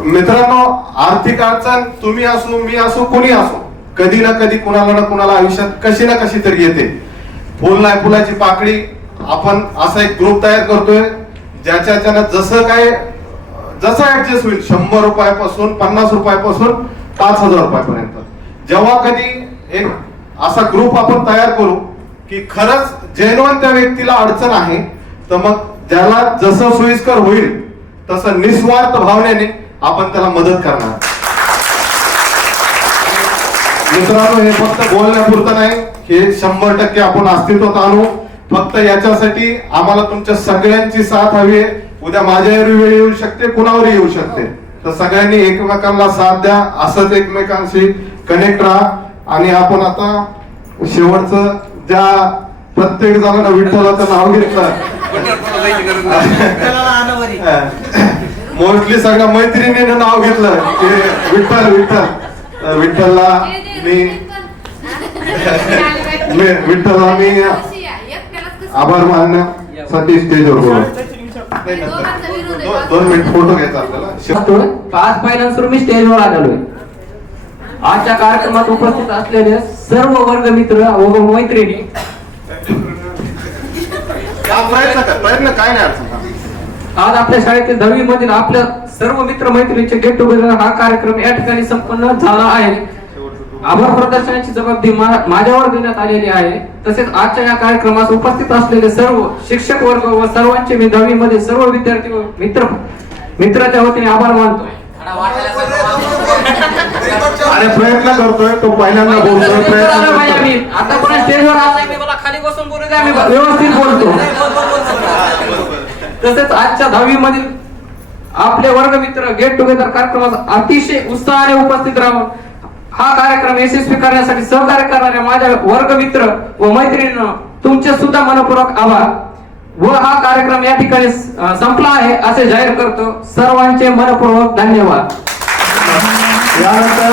मित्रांनो, आर्थिक अडचण तुम्ही असो मी असो कोणी असो, कधी ना कधी कुणाला ना कुणाला आयुष्यात कशी ना कशी तरी येते. फुल नाही फुलाची पाकळी. आपण असा एक ग्रुप तयार करतोय ज्याच्यानं जसं ऍडजस्ट होईल, 100 रुपयापासून 50 रुपयापासून 5000 रुपयापर्यंत. जेव्हा कधी एक असा ग्रुप आपण तयार करू की खरंच जेन्युइन त्या व्यक्तीला अडचण आहे, तर मग ज्याला जसं सोयीस्कर होईल तसं निस्वार्थ भावनेने आपण त्याला मदत करणार. मित्रांनो, हे फक्त बोलण्यापुरतं नाही, हे 100% आपण अस्तित्वात आणू. फक्त याच्यासाठी आम्हाला तुमच्या सगळ्यांची साथ हवी आहे. उद्या माझ्यावरही वेळ येऊ शकते, कुणावरही येऊ शकते, तर सगळ्यांनी एकमेकांना साथ द्या, असंच एकमेकांशी कनेक्ट राहा. आणि आपण आता शेवटचं ज्या प्रत्येक जणांना विठ्ठलाचं नाव घेतलं मोस्टली सगळ्या मैत्रिणीने नाव घेतलं की विठ्ठल विठ्ठल विठ्ठलला विठ्ठलला मी आभार मानण्यासाठी स्टेजवर बोलतो. 2 मिनिट फोटो घ्यायचा आपल्याला. आज पहिल्यांदा मी स्टेजवर आलेलोय. आजच्या कार्यक्रमात उपस्थित असलेले सर्व वर्ग मित्र व मैत्रिणी प्रयत्न काय नाही अडचण. आज आपल्या शाळेतील 10वी मधील आपल्या सर्व मित्र मैत्रिणींचे गेट टुगेदर हा कार्यक्रम या ठिकाणी संपन्न झाला आहे. आभार प्रदर्शनाची जबाबदारी माझ्यावर देण्यात आलेली आहे. तसेच आजच्या या कार्यक्रमास उपस्थित असलेले सर्व शिक्षक वर्ग व सर्वांचे मी 10वी मध्ये सर्व विद्यार्थी व मित्राच्या वतीने आभार मानतो. आणि प्रयत्न करतोय तो पहिल्यांदा बोलतोय प्रयत्न. आता कोणी स्टेजवर आला नाही, मला खाली बसून बोलू द्या, मी व्यवस्थित बोलतो. तसेच आजच्या 10वी मधील आपले वर्ग मित्र गेट टुगेदर कार्यक्रमात अतिशय उत्साहाने उपस्थित राहून हा कार्यक्रम यशस्वी करण्यासाठी सहकार्य करणाऱ्या माझ्या वर्ग मित्र व मैत्रिणींना तुमचे सुद्धा मनपूर्वक आभार व हा कार्यक्रम या ठिकाणी संपला आहे असे जाहीर करतो. सर्वांचे मनपूर्वक धन्यवाद. यानंतर